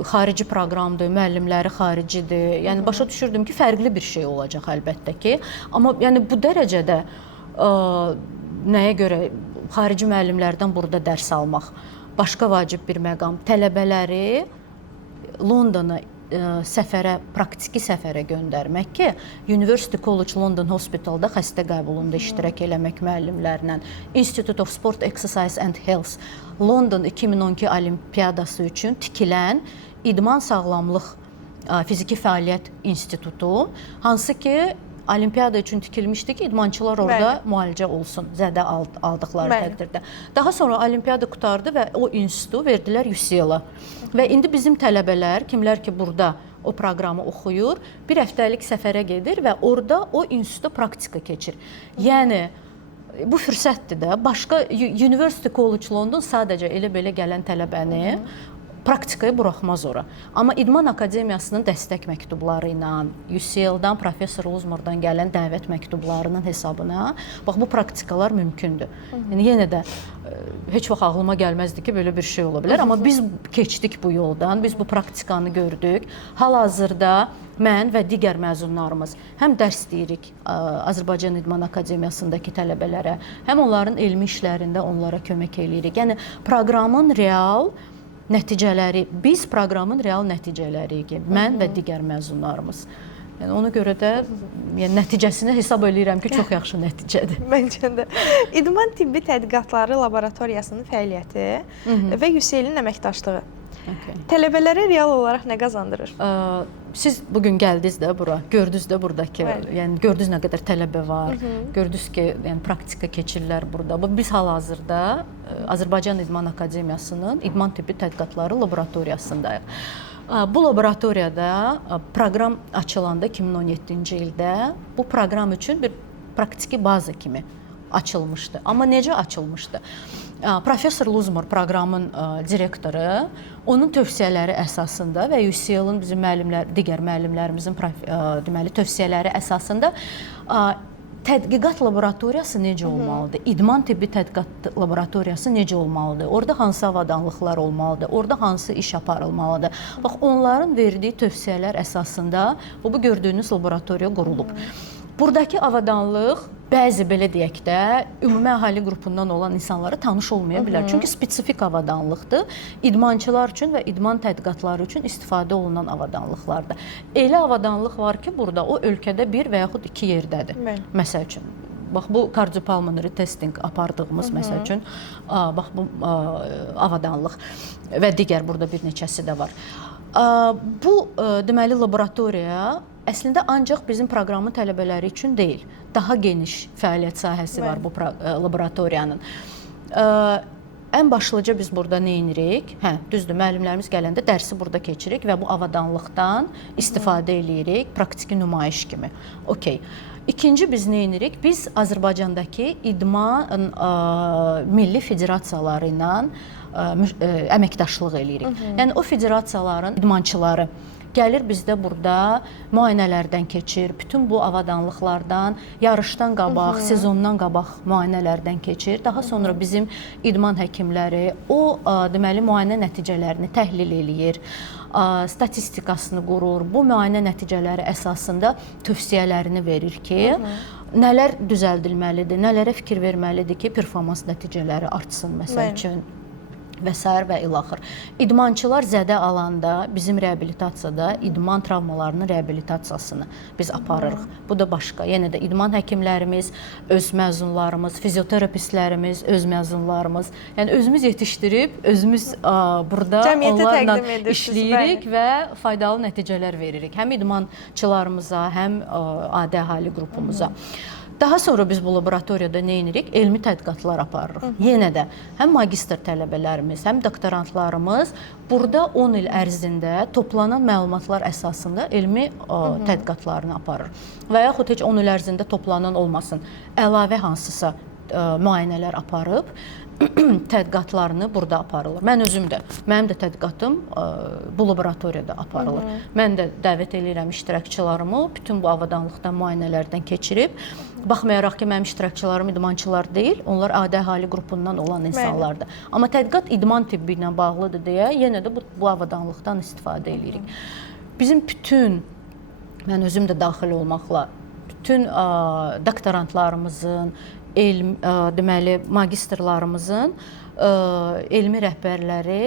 xarici proqramdır, müəllimləri xaricidir. Yəni başa düşürdüm ki, fərqli bir şey olacaq əlbəttə ki. Amma yəni bu dərəcədə nəyə görə xarici müəllimlərdən burada dərs almaq başqa vacib bir məqam. Tələbələri Londona praktiki səfərə göndərmək ki, University College London Hospitalda xəstə qəbulunda iştirak eləmək müəllimlərlə. Institute of Sport, Exercise and Health London 2012 Olimpiyadası üçün tikilən idman sağlamlıq fiziki fəaliyyət institutu, hansı ki, Olimpiyada üçün tikilmişdi ki, idmançılar orada müalicə olsun, zədə aldıqları təqdirdə. Daha sonra Olimpiyada qutardı və o institutu verdilər UCL-a. Və indi bizim tələbələr, kimlər ki, burada o proqramı oxuyur, bir həftəlik səfərə gedir və orada o institutda praktika keçir. Yəni, bu fürsətdir də. Başqa University College London sadəcə elə-belə gələn tələbəni praktikaya buraxmaz ora. Amma İdman Akademiyasının dəstək məktubları ilə, UCL-dan, Professor Uzmurdan gələn dəvət məktublarının hesabına bax bu praktikalar mümkündür. Yəni yenə də heç vaxt ağlıma gəlməzdi ki, belə bir şey ola bilər, amma biz keçdik bu yoldan, biz bu praktikanı gördük. Hal-hazırda mən və digər məzunlarımız həm dərs deyirik Azərbaycan İdman Akademiyasındakı tələbələrə, həm onların elmi işlərində onlara kömək eləyirik. Yəni proqramın real nəticələri, biz proqramın real nəticələriyik, mən və digər məzunlarımız. Yəni ona görə də yəni nəticəsini hesab eləyirəm ki, çox yaxşı nəticədir. Məncə də. İdman Tibbi Tədqiqatları Laboratoriyasının fəaliyyəti və UCL-in əməkdaşlığı tələbələrə real olaraq nə qazandırır? Siz bugün gəldiniz də bura, gördünüz də buradakı, yəni gördünüz nə qədər tələbə var, gördünüz ki, yəni praktika keçirlər burada. Biz hal-hazırda Azərbaycan İdman Akademiyasının İdman Tibbi Tədqiqatları Laboratoriyasındayıq. Bu laboratoriyada proqram açılanda 2017-ci ildə bu proqram üçün bir praktiki baza kimi açılmışdı. Amma necə açılmışdı? Professor Luzmur proqramın direktoru, onun tövsiyələri əsasında və UCL-ın bizim digər müəllimlərimizin deməli tövsiyələri əsasında tədqiqat laboratoriyası necə olmalıdır? İdman tibbi tədqiqat laboratoriyası necə olmalıdır? Orada hansı avadanlıqlar olmalıdır? Orada hansı iş aparılmalıdır? Bax, onların verdiyi tövsiyələr əsasında bu gördüyünüz laboratoriya qurulub. Buradakı avadanlıq bəzi belə deyək də ümumi əhali qrupundan olan insanlara tanış olmaya bilər. Çünki spesifik avadanlıqdır. İdmançılar üçün və idman tədqiqatları üçün istifadə olunan avadanlıqlardır. Elə avadanlıq var ki, burada o ölkədə bir və yaxud iki yerdədir. Məsəl üçün, bax bu cardiopulmonary testing apardığımız məsəl üçün, bax bu avadanlıq və digər burada bir neçəsi də var. Bu deməli laboratoriya əslində ancaq bizim proqramın tələbələri üçün deyil. Daha geniş fəaliyyət sahəsi var bu laboratoriyanın. Ən başlıca biz burada nə edirik? Düzdür, müəllimlərimiz gələndə dərsi burada keçirik və bu avadanlıqdan istifadə edirik praktiki nümayiş kimi. Okey. İkinci biz nə edirik? Biz Azərbaycandakı idman milli federasiyaları ilə əməkdaşlıq edirik. Yəni o federasiyaların idmançıları gəlir bizdə burada müayinələrdən keçir, bütün bu avadanlıqlardan, yarışdan qabaq, sezondan qabaq müayinələrdən keçir. Daha sonra bizim idman həkimləri o deməli müayinə nəticələrini təhlil eləyir, statistikasını qurur. Bu müayinə nəticələri əsasında tövsiyələrini verir ki, nələr düzəldilməlidir, nələrə fikir verməlidir ki, performans nəticələri artsın məsəl üçün. Və s. və ilaxır. İdmançılar zədə alanda bizim reabilitasiyada idman travmalarının reabilitasiyasını biz aparırıq. Bu da başqa. Yenə də idman həkimlərimiz, öz məzunlarımız, fizioterapistlərimiz, öz məzunlarımız, yəni özümüz yetişdirib, özümüz burada onlarla işləyirik və faydalı nəticələr veririk. Həm idmançılarımıza, həm adi əhali qrupumuza. Daha sonra biz bu laboratoriyada nə edirik? Elmi tədqiqatlar aparırıq. Yenə də həm magistr tələbələrimiz, həm doktorantlarımız burada 10 il ərzində toplanan məlumatlar əsasında elmi tədqiqatlarını aparır. Və yaxud heç 10 il ərzində toplanan olmasın, əlavə hansısa müayinələr aparıb tədqiqatlarını burada aparılır. Mən özüm də, mənim də tədqiqatım bu laboratoriyada aparılır. Mən də dəvət edirəm iştirakçılarımı bütün bu avadanlıqdan, müayinələrdən keçirib. Baxmayaraq ki, mənim iştirakçılarım idmançılar deyil, onlar adi əhali qrupundan olan insanlardır. Amma tədqiqat idman tibbi ilə bağlıdır deyə yenə də bu avadanlıqdan istifadə edirik. Bizim bütün, mən özüm də daxil olmaqla, bütün doktorantlarımızın, deməli, magistrlarımızın elmi rəhbərləri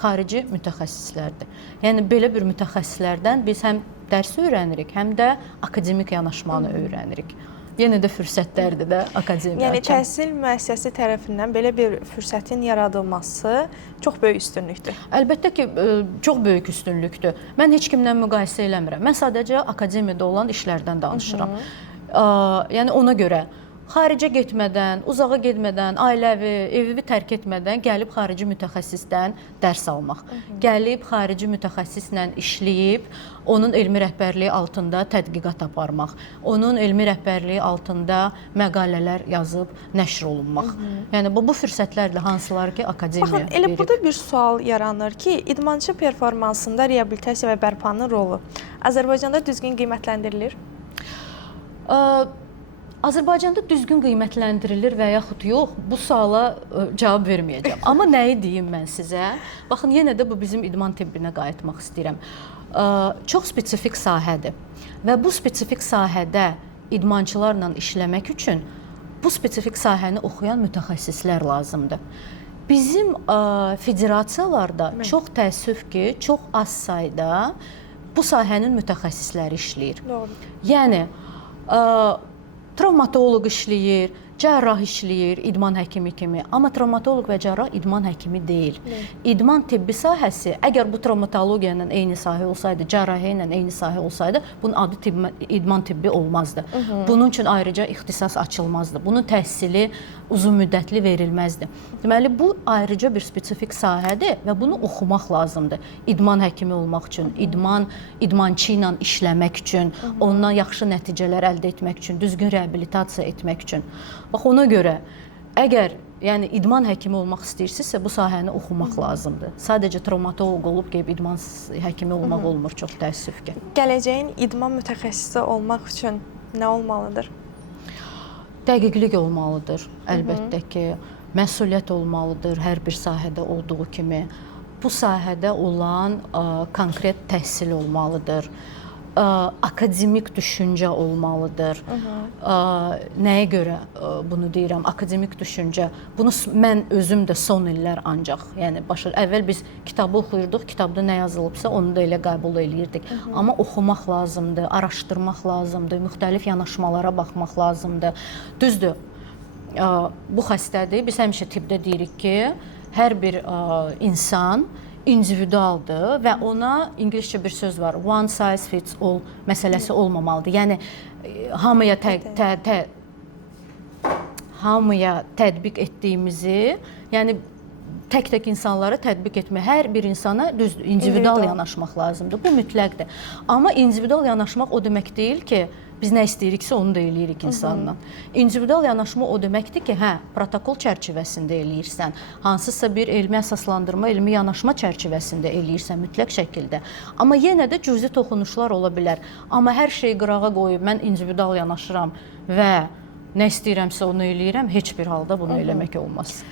xarici mütəxəssislərdir. Yəni, belə bir mütəxəssislərdən biz həm dərs öyrənirik, həm də akademik yanaşmanı öyrənirik. Yenə də fürsətlərdir də akademiya. Yəni, təhsil müəssisəsi tərəfindən belə bir fürsətin yaradılması çox böyük üstünlükdür. Əlbəttə ki, çox böyük üstünlükdür. Mən heç kimdən müqayisə eləmirəm. Mən sadəcə akademiyada olan işlərdən danışıram. Yəni, ona görə xaricə getmədən, uzağa getmədən, ailəvi, evi tərk etmədən gəlib xarici mütəxəssisdən dərs almaq. Gəlib xarici mütəxəssislə işləyib, onun elmi rəhbərliyi altında tədqiqat aparmaq. Onun elmi rəhbərliyi altında məqalələr yazıb nəşr olunmaq. Yəni bu fürsətlərlə hansılar ki, akademiya Baxın, elə verib. burada bir sual yaranır ki, idmançı performansında reabilitasiya və bərpanın rolu Azərbaycanda düzgün qiymətləndirilir? Azərbaycanda düzgün qiymətləndirilir və yaxud yox, bu suala cavab verməyəcəm. Amma nəyi deyim mən sizə? Baxın, yenə də bu bizim idman tibbinə qayıtmaq istəyirəm. Çox spesifik sahədir və bu spesifik sahədə idmançılarla işləmək üçün bu spesifik sahəni oxuyan mütəxəssislər lazımdır. Bizim federasiyalarda çox təəssüf ki, çox az sayda bu sahənin mütəxəssisləri işləyir. Doğru. Yəni travmatoloq işləyir, cərrah işləyir, idman həkimi kimi. Amma travmatoloq və cərrah idman həkimi deyil. İdman tibbi sahəsi, əgər bu travmatologiya ilə eyni sahə olsaydı, cərrahiyyə ilə eyni sahə olsaydı, bunun adı idman tibbi olmazdı. Bunun üçün ayrıca ixtisas açılmazdı. Bunun təhsili uzun müddətli verilməzdi. Deməli, bu ayrıca bir spesifik sahədir və bunu oxumaq lazımdır. İdman həkimi olmaq üçün, idmançı ilə işləmək üçün, ondan yaxşı nəticələr əldə etmək üçün, düzgün reabilitasiya etmək üçün. Bax, ona görə, əgər idman həkimi olmaq istəyirsinizsə, bu sahəni oxumaq lazımdır. Sadəcə travmatoloq olub, qeyb idman həkimi olmaq olmur, çox təəssüf ki. Gələcəyin idman mütəxəssisi olmaq üçün nə olmalıdır? Dəqiqlik olmalıdır, əlbəttə ki. Məsuliyyət olmalıdır, hər bir sahədə olduğu kimi. Bu sahədə olan konkret təhsil olmalıdır. Akademik düşüncə olmalıdır. Nəyə görə bunu deyirəm? Akademik düşüncə. Bunu mən özüm də son illər ancaq, əvvəl biz kitabı oxuyurduq, kitabda nə yazılıbsa onu da elə qəbul eləyirdik. Amma oxumaq lazımdır, araşdırmaq lazımdır, müxtəlif yanaşmalara baxmaq lazımdır. Düzdür, bu xəstədir. Biz həmişə tibbdə deyirik ki, hər bir insan individualdır və ona ingiliscə bir söz var, one size fits all məsələsi olmamalıdır. Yəni, hamıya tətbiq etdiyimizi, yəni tək-tək insanlara tətbiq etmək, hər bir insana individual yanaşmaq lazımdır. Bu mütləqdir. Amma individual yanaşmaq o demək deyil ki, biz nə istəyiriksə onu da eləyirik insanla. İndividual yanaşma o deməkdir ki, protokol çərçivəsində eləyirsən, hansısa bir elmi əsaslandırma, elmi yanaşma çərçivəsində eləyirsən mütləq şəkildə. Amma yenə də cüzi toxunuşlar ola bilər. Amma hər şeyi qırağa qoyub mən individual yanaşıram və nə istəyirəmsə onu eləyirəm, heç bir halda bunu eləmək olmaz.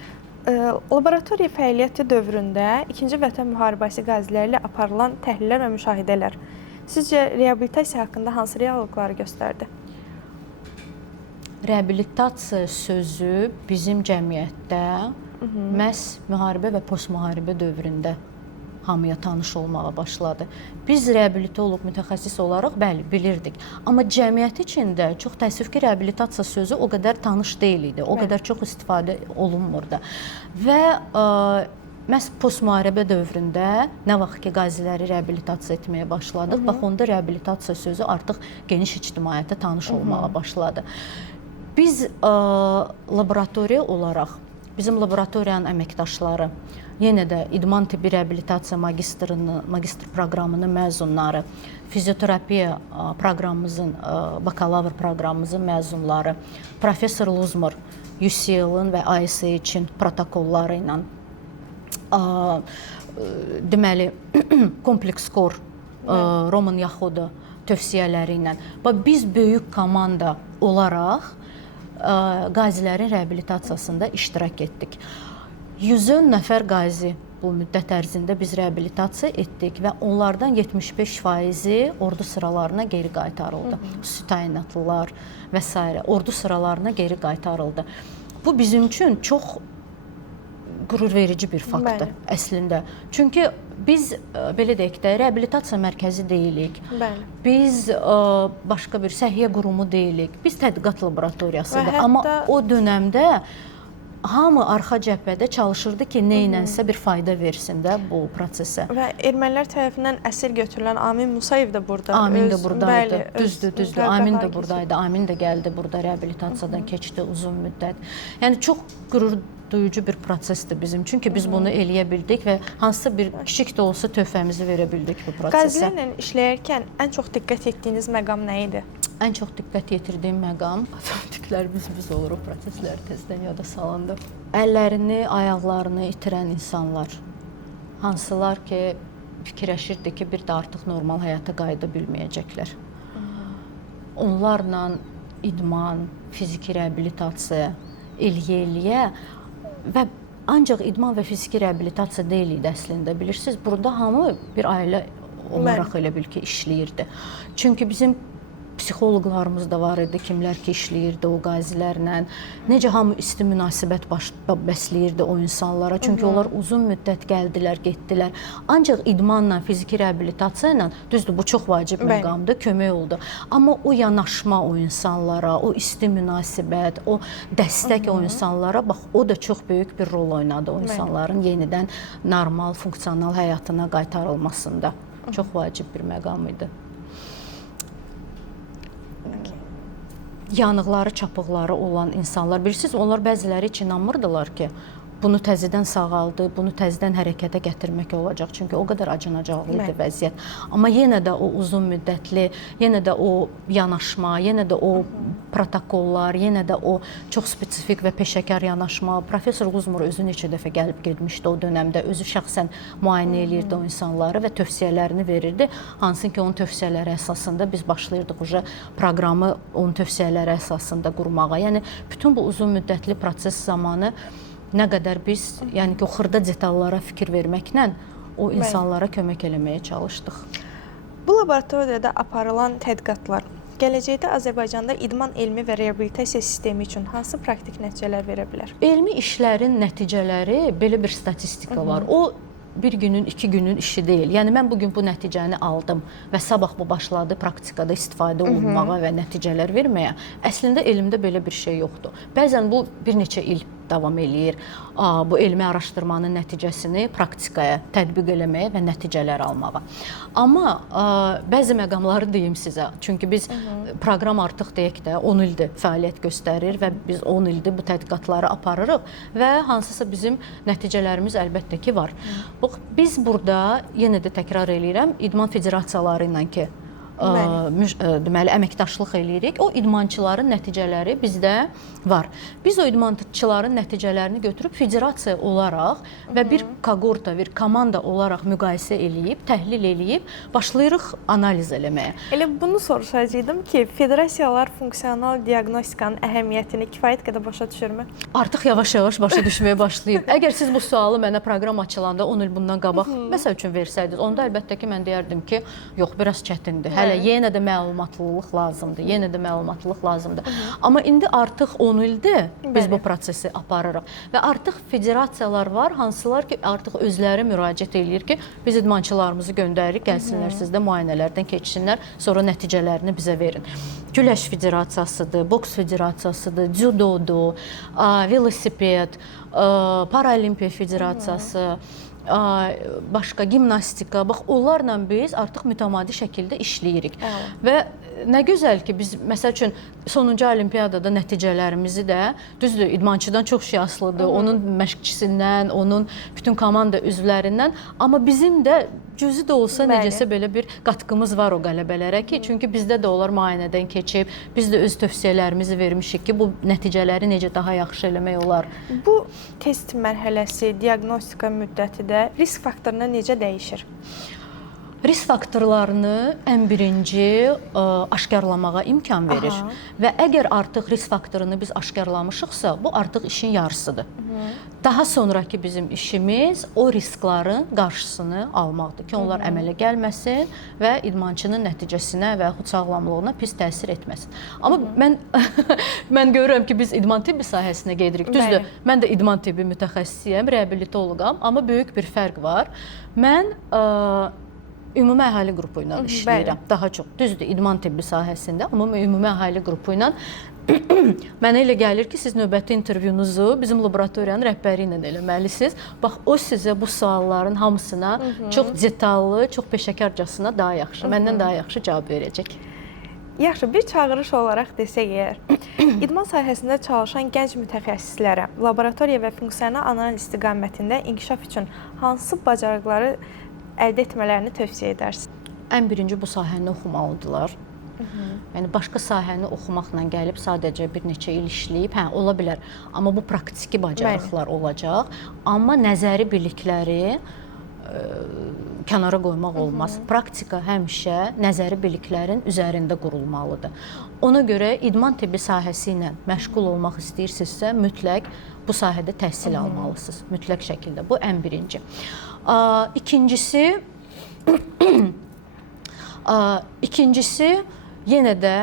Laboratoriya fəaliyyəti dövründə 2-ci Vətən müharibəsi qaziləri ilə aparılan təhlillər və müşahidələr sizcə reabilitasiya haqqında hansı reallıqları göstərdi? Reabilitasiya sözü bizim cəmiyyətdə məhz müharibə və postmüharibə dövründə hamıya tanış olmağa başladı. Biz reabilitoloq mütəxəssis olaraq bəli bilirdik. Amma cəmiyyət içində çox təəssüf ki, reabilitasiya sözü o qədər tanış deyil idi. O qədər çox istifadə olunmurdu. Və məhz postmüharibə dövründə nə vaxt ki, qaziləri reabilitasiya etməyə başladıq, bax onda reabilitasiya sözü artıq geniş ictimaiyyətə tanış olmağa başladı. Biz laboratoriya olaraq, bizim laboratoriyanın əməkdaşları, yenə də idman tibbi reabilitasiya magistr proqramının məzunları, fizioterapiya proqramımızın, bakalavr proqramımızın məzunları, professor Luzmur, UCL-ın və ISH-in protokolları ilə deməli, kompleks skor, Roman Yaxuda tövsiyələri ilə. Biz böyük komanda olaraq qazilərin reabilitasiyasında iştirak etdik. 110 nəfər qazi bu müddət ərzində biz reabilitasiya etdik və onlardan 75%-i ordu sıralarına geri qaytarıldı. Xüsusi təyinatlılar və s. ordu sıralarına geri qaytarıldı. Bu bizim üçün çox qürur verici bir faktdır əslində. Çünki biz, belə deyək də, reabilitasiya mərkəzi deyilik. Biz başqa bir səhiyyə qurumu deyilik. Biz tədqiqat laboratoriyasıdır. Amma o dönəmdə hamı arxa cəbhədə çalışırdı ki, neylənsə bir fayda versin də bu prosesə. Və ermənilər tərəfindən əsir götürülən Amin Musayev də burada. Amin də buradaydı. Bəli, Düzdür. Amin də buradaydı. Amin də gəldi burada reabilitasiyadan keçdi uzun müddət. Yəni çox qürur duyucu bir prosesdir bizim. Çünki biz bunu eləyə bildik və hansısa bir kiçik də olsa töhfəmizi verə bildik bu prosesə. Qazilərlə işləyərkən ən çox diqqət etdiyiniz məqam nə idi? Ən çox diqqət yetirdiyim məqam avtomatiklərimiz biz oluruq, prosesləri tezdən yada salanda. Əllərini, ayaqlarını itirən insanlar, hansılar ki, fikirləşirdi ki, bir də artıq normal həyata qayıda bilməyəcəklər. Onlarla idman, fiziki reabilitasiya eləyə-eləyə və ancaq idman və fiziki reabilitasiya deyil idi əslində, bilirsiniz. Burada hamı bir ailə olaraq elə bil ki, işləyirdi. Çünki bizim psixoloqlarımız da var idi, kimlər ki işləyirdi o qazilərlə. Necə hamı isti münasibət bəsləyirdi o insanlara. Çünki onlar uzun müddət gəldilər, getdilər. Ancaq idmanla, fiziki reabilitasiya ilə, düzdür, bu çox vacib məqamdır, kömək oldu. Amma o yanaşma o insanlara, o isti münasibət, o dəstək o insanlara, bax, o da çox böyük bir rol oynadı o insanların yenidən normal, funksional həyatına qaytarılmasında. Çox vacib bir məqam idi. Yanıqları, çapıqları olan insanlar, bilirsiniz, onlar bəziləri heç inanmırdılar ki, bunu təzədən sağaldı, bunu təzədən hərəkətə gətirmək olacaq. Çünki o qədər acınacaqlı idi vəziyyət. Amma yenə də o uzun müddətli, yenə də o yanaşma, yenə də o protokollar, yenə də o çox spesifik və peşəkar yanaşma. Professor Quzmur özü neçə dəfə gəlib getmişdi o dönəmdə, özü şəxsən müayinə eləyirdi o insanları və tövsiyələrini verirdi. Hansı ki, onun tövsiyələri əsasında biz başlayırdıq proqramı onun tövsiyələri əsasında qurmağa. Yəni, bütün bu uzun müddətli proses zamanı nə qədər biz, yəni ki, o xırda detallara fikir verməklə o insanlara kömək eləməyə çalışdıq. Bu laboratoriyada aparılan tədqiqatlar gələcəkdə Azərbaycanda idman elmi və reabilitasiya sistemi üçün hansı praktik nəticələr verə bilər? Elmi işlərin nəticələri, belə bir statistika var. O, bir günün, 2 günün işi deyil. Yəni, mən bugün bu nəticəni aldım və sabah bu başladı praktikada istifadə olunmağa və nəticələr verməyə. Əslində, elmdə belə bir şey yoxdur. Bəzən bu bir neçə il davam eləyir. Bu elmi araşdırmanın nəticəsini praktikaya tətbiq eləməyə və nəticələr almağa. Amma bəzi məqamları deyim sizə. Çünki biz proqram artıq deyək də 10 ildir fəaliyyət göstərir və biz 10 ildir bu tədqiqatları aparırıq və hansısa bizim nəticələrimiz əlbəttə ki var. Biz burada, yenə də təkrar eləyirəm, idman federasiyaları ilə ki, deməli, əməkdaşlıq eləyirik. O idmançıların nəticələri bizdə var. Biz o idmançıların nəticələrini götürüb federasiya olaraq və bir koqorta, bir komanda olaraq müqayisə eləyib, təhlil eləyib, başlayırıq analiz eləməyə. Elə bunu soruşacaqdım ki, federasiyalar funksional diaqnostikanın əhəmiyyətini kifayət qədər başa düşürmü? Artıq yavaş-yavaş başa düşməyə başlayıb. Əgər siz bu sualı mənə proqram açılanda 10 il bundan qabaq məsəl üçün versəydiniz, onda əlbəttə ki, mən deyərdim ki, yox, biraz çətindir. Hələ yenə də məlumatlılıq lazımdır. Amma indi artıq 10 ildir biz bu prosesi aparırıq və artıq federasiyalar var, hansılar ki, artıq özləri müraciət eləyir ki, biz idmançılarımızı göndəririk, gəlsinlər sizdə müayinələrdən keçsinlər, sonra nəticələrini bizə verin. Güləş federasiyasıdır, boks federasiyasıdır, cüdodur, velosiped, paralimpiya federasiyası, başqa gimnastika, bax, onlarla biz artıq mütəmadi şəkildə işləyirik. Və nə gözəl ki, biz, məsəl üçün, sonuncu olimpiyadada nəticələrimizi də, düzdür, idmançıdan çox şey asılıdır, onun məşqçisindən, onun bütün komanda üzvlərindən, amma bizim də cüzi də olsa necəsə belə bir qatqımız var o qələbələrə ki, çünki bizdə də onlar müayinədən keçib, biz də öz tövsiyələrimizi vermişik ki, bu nəticələri necə daha yaxşı eləmək olar. Bu test mərhələsi, diaqnostika müddəti də risk faktoruna necə dəyişir? Risk faktorlarını ən birinci aşkarlamağa imkan verir və əgər artıq risk faktorunu biz aşkarlamışıqsa, bu artıq işin yarısıdır. Daha sonraki bizim işimiz o riskların qarşısını almaqdır ki, onlar əmələ gəlməsin və idmançının nəticəsinə və yaxud sağlamlığına pis təsir etməsin. Amma mən görürəm ki, biz idman tibbi sahəsinə gedirik. Düzdür, mən də idman tibbi mütəxəssisiyəm, reabilitoloqam, amma böyük bir fərq var. Mən ümumi əhali qrupu ilə işləyirəm. Daha çox düzdür idman tibbi sahəsində, amma ümumi əhali qrupu ilə mənə elə gəlir ki, siz növbəti intervyunuzu bizim laboratoriyanın rəhbəri ilə eləməlisiniz. Bax, o sizə bu sualların hamısına çox detallı, çox peşəkarcasına daha yaxşı, məndən daha yaxşı cavab verəcək. Yaxşı, bir çağırış olaraq desək əgər, idman sahəsində çalışan gənc mütəxəssislərə laboratoriya və funksional analiz istiqamətində inkişaf üçün hansı bacarıqları əldə etmələrini tövsiyə edərsiniz? Ən birinci bu sahəni oxumalıdırlar. Yəni başqa sahəni oxumaqla gəlib sadəcə bir neçə il işləyib, hə, ola bilər. Amma bu praktiki bacarıqlar olacaq. Amma nəzəri bilikləri kənara qoymaq olmaz. Praktika həmişə nəzəri biliklərin üzərində qurulmalıdır. Ona görə idman tibbi sahəsi ilə məşğul olmaq istəyirsinizsə, mütləq bu sahədə təhsil almalısınız. Mütləq şəkildə. Bu ən birinci. İkincisi, yenə də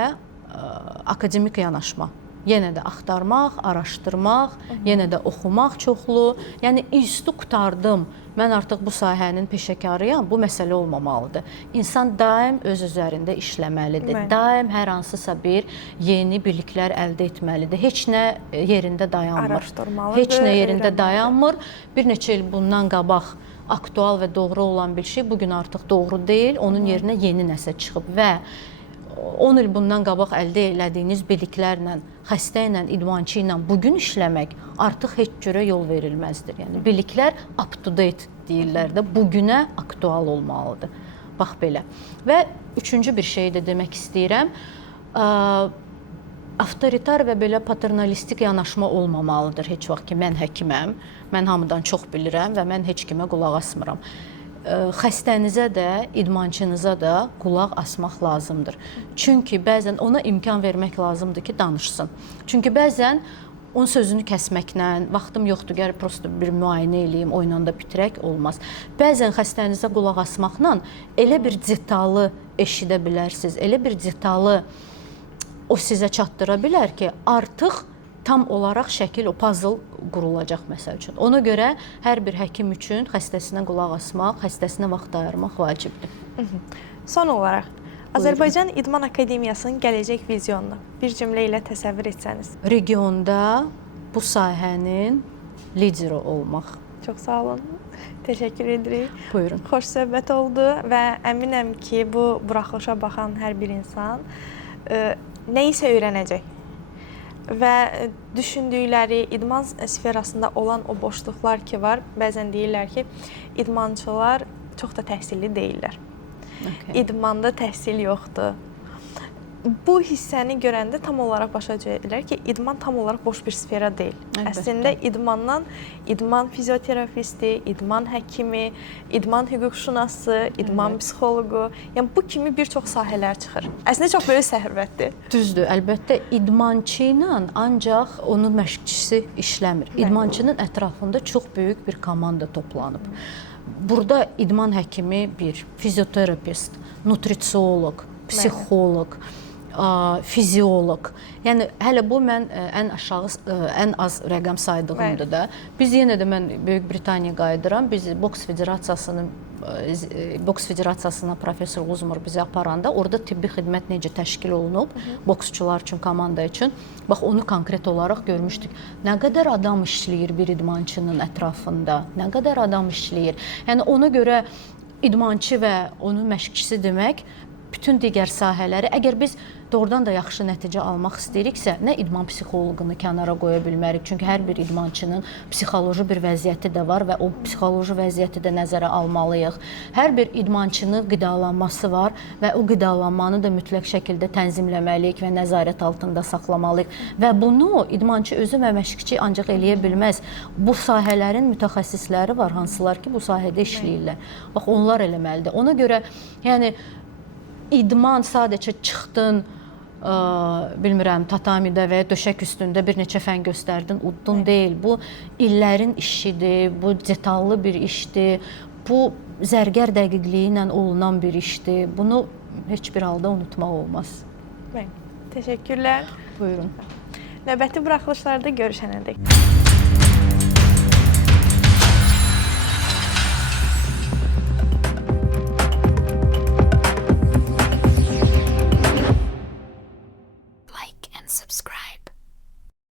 akademik yanaşma. Yenə də axtarmaq, araşdırmaq, yenə də oxumaq çoxlu. Yəni, institut qurtardım, mən artıq bu sahənin peşəkarıyam, bu məsələ olmamalıdır. İnsan daim öz üzərində işləməlidir. Daim hər hansısa bir yeni biliklər əldə etməlidir. Heç nə yerində dayanmır. Araşdırmalıdır. Heç nə yerində dayanmır. Bir neçə il bundan qabaq aktual və doğru olan bir şey bugün artıq doğru deyil. Onun yerinə yeni nəsə çıxıb və 10 il bundan qabaq əldə elədiyiniz biliklərlə, xəstə ilə, idmançı ilə bugün işləmək artıq heç cürə yol verilməzdir. Yəni, biliklər up to date deyirlər də, bugünə aktual olmalıdır. Bax belə. Və üçüncü bir şey də demək istəyirəm. Avtoritar və belə paternalistik yanaşma olmamalıdır heç vaxt ki, mən həkiməm, mən hamıdan çox bilirəm və mən heç kimə qulaq asmıram. Xəstənizə də, idmançınıza da qulaq asmaq lazımdır. Çünki bəzən ona imkan vermək lazımdır ki, danışsın. Çünki bəzən onun sözünü kəsməklə, vaxtım yoxdur, gəl prosto bir müayinə eləyim, oyla da bitirək, olmaz. Bəzən xəstənizə qulaq asmaqla elə bir detalı eşidə bilərsiniz, elə bir detalı o sizə çatdıra bilər ki, artıq tam olaraq şəkil, o puzzle qurulacaq məsəl üçün. Ona görə hər bir həkim üçün xəstəsinə qulaq asmaq, xəstəsinə vaxt ayırmaq vacibdir. Son olaraq, Azərbaycan İdman Akademiyasının gələcək vizyonunu bir cümlə ilə təsəvvür etsəniz. Regionda bu sahənin lideri olmaq. Çox sağ olun. Təşəkkür edirik. Buyurun. Xoş söhbət oldu və əminəm ki, bu buraxılışa baxan hər bir insan nəyisə öyrənəcək. Və düşündükləri idman sferasında olan o boşluqlar ki var, bəzən deyirlər ki, idmançılar çox da təhsilli deyirlər. İdmanda təhsil yoxdur. Bu hissəni görəndə tam olaraq başa düşürlər ki, idman tam olaraq boş bir sfera deyil. Əslində idmandan idman fizioterapisti, idman həkimi, idman hüquqşünası, idman psixoloqu, yəni bu kimi bir çox sahələr çıxır. Əslində çox böyük sərvətdir. Düzdür, əlbəttə idmançı ilə ancaq onun məşqçisi işləmir. İdmançının ətrafında çox böyük bir komanda toplanıb. Burada idman həkimi bir fizioterapist, nutrisioloq, psixoloq, fizioloq. Yəni hələ bu mən ən az rəqəm saydığımdır da. Biz yenə də mən Böyük Britaniyaya qayıdıram. Biz boks federasiyasına professor Uzmur bizi aparanda orada tibbi xidmət necə təşkil olunub boksçular üçün, komanda üçün. Bax onu konkret olaraq görmüşdük. Nə qədər adam işləyir bir idmançının ətrafında, nə qədər adam işləyir. Yəni ona görə idmançı və onun məşqçisi demək bütün digər sahələri, əgər biz doğrudan da yaxşı nəticə almaq istəyiriksə, nə idman psixoloqunu kənara qoya bilmərik. Çünki hər bir idmançının psixoloji bir vəziyyəti də var və o psixoloji vəziyyəti də nəzərə almalıyıq. Hər bir idmançının qidalanması var və o qidalanmanı da mütləq şəkildə tənzimləməliyik və nəzarət altında saxlamalıyıq. Və bunu idmançı özü və məşqçi ancaq eləyə bilməz. Bu sahələrin mütəxəssisləri var, hansılar ki, bu sahədə işləyirlər. Bax, onlar eləməlidir. Ona görə, yəni, idman sadəcə çıxdın, bilmirəm, tatamidə və ya döşək üstündə bir neçə fən göstərdin, uddun deyil. Bu illərin işidir, bu detallı bir işdir, bu zərgər dəqiqliyi ilə olunan bir işdir. Bunu heç bir halda unutmaq olmaz. Təşəkkürlər. Buyurun. Növbəti buraxılışlarda görüşənədək.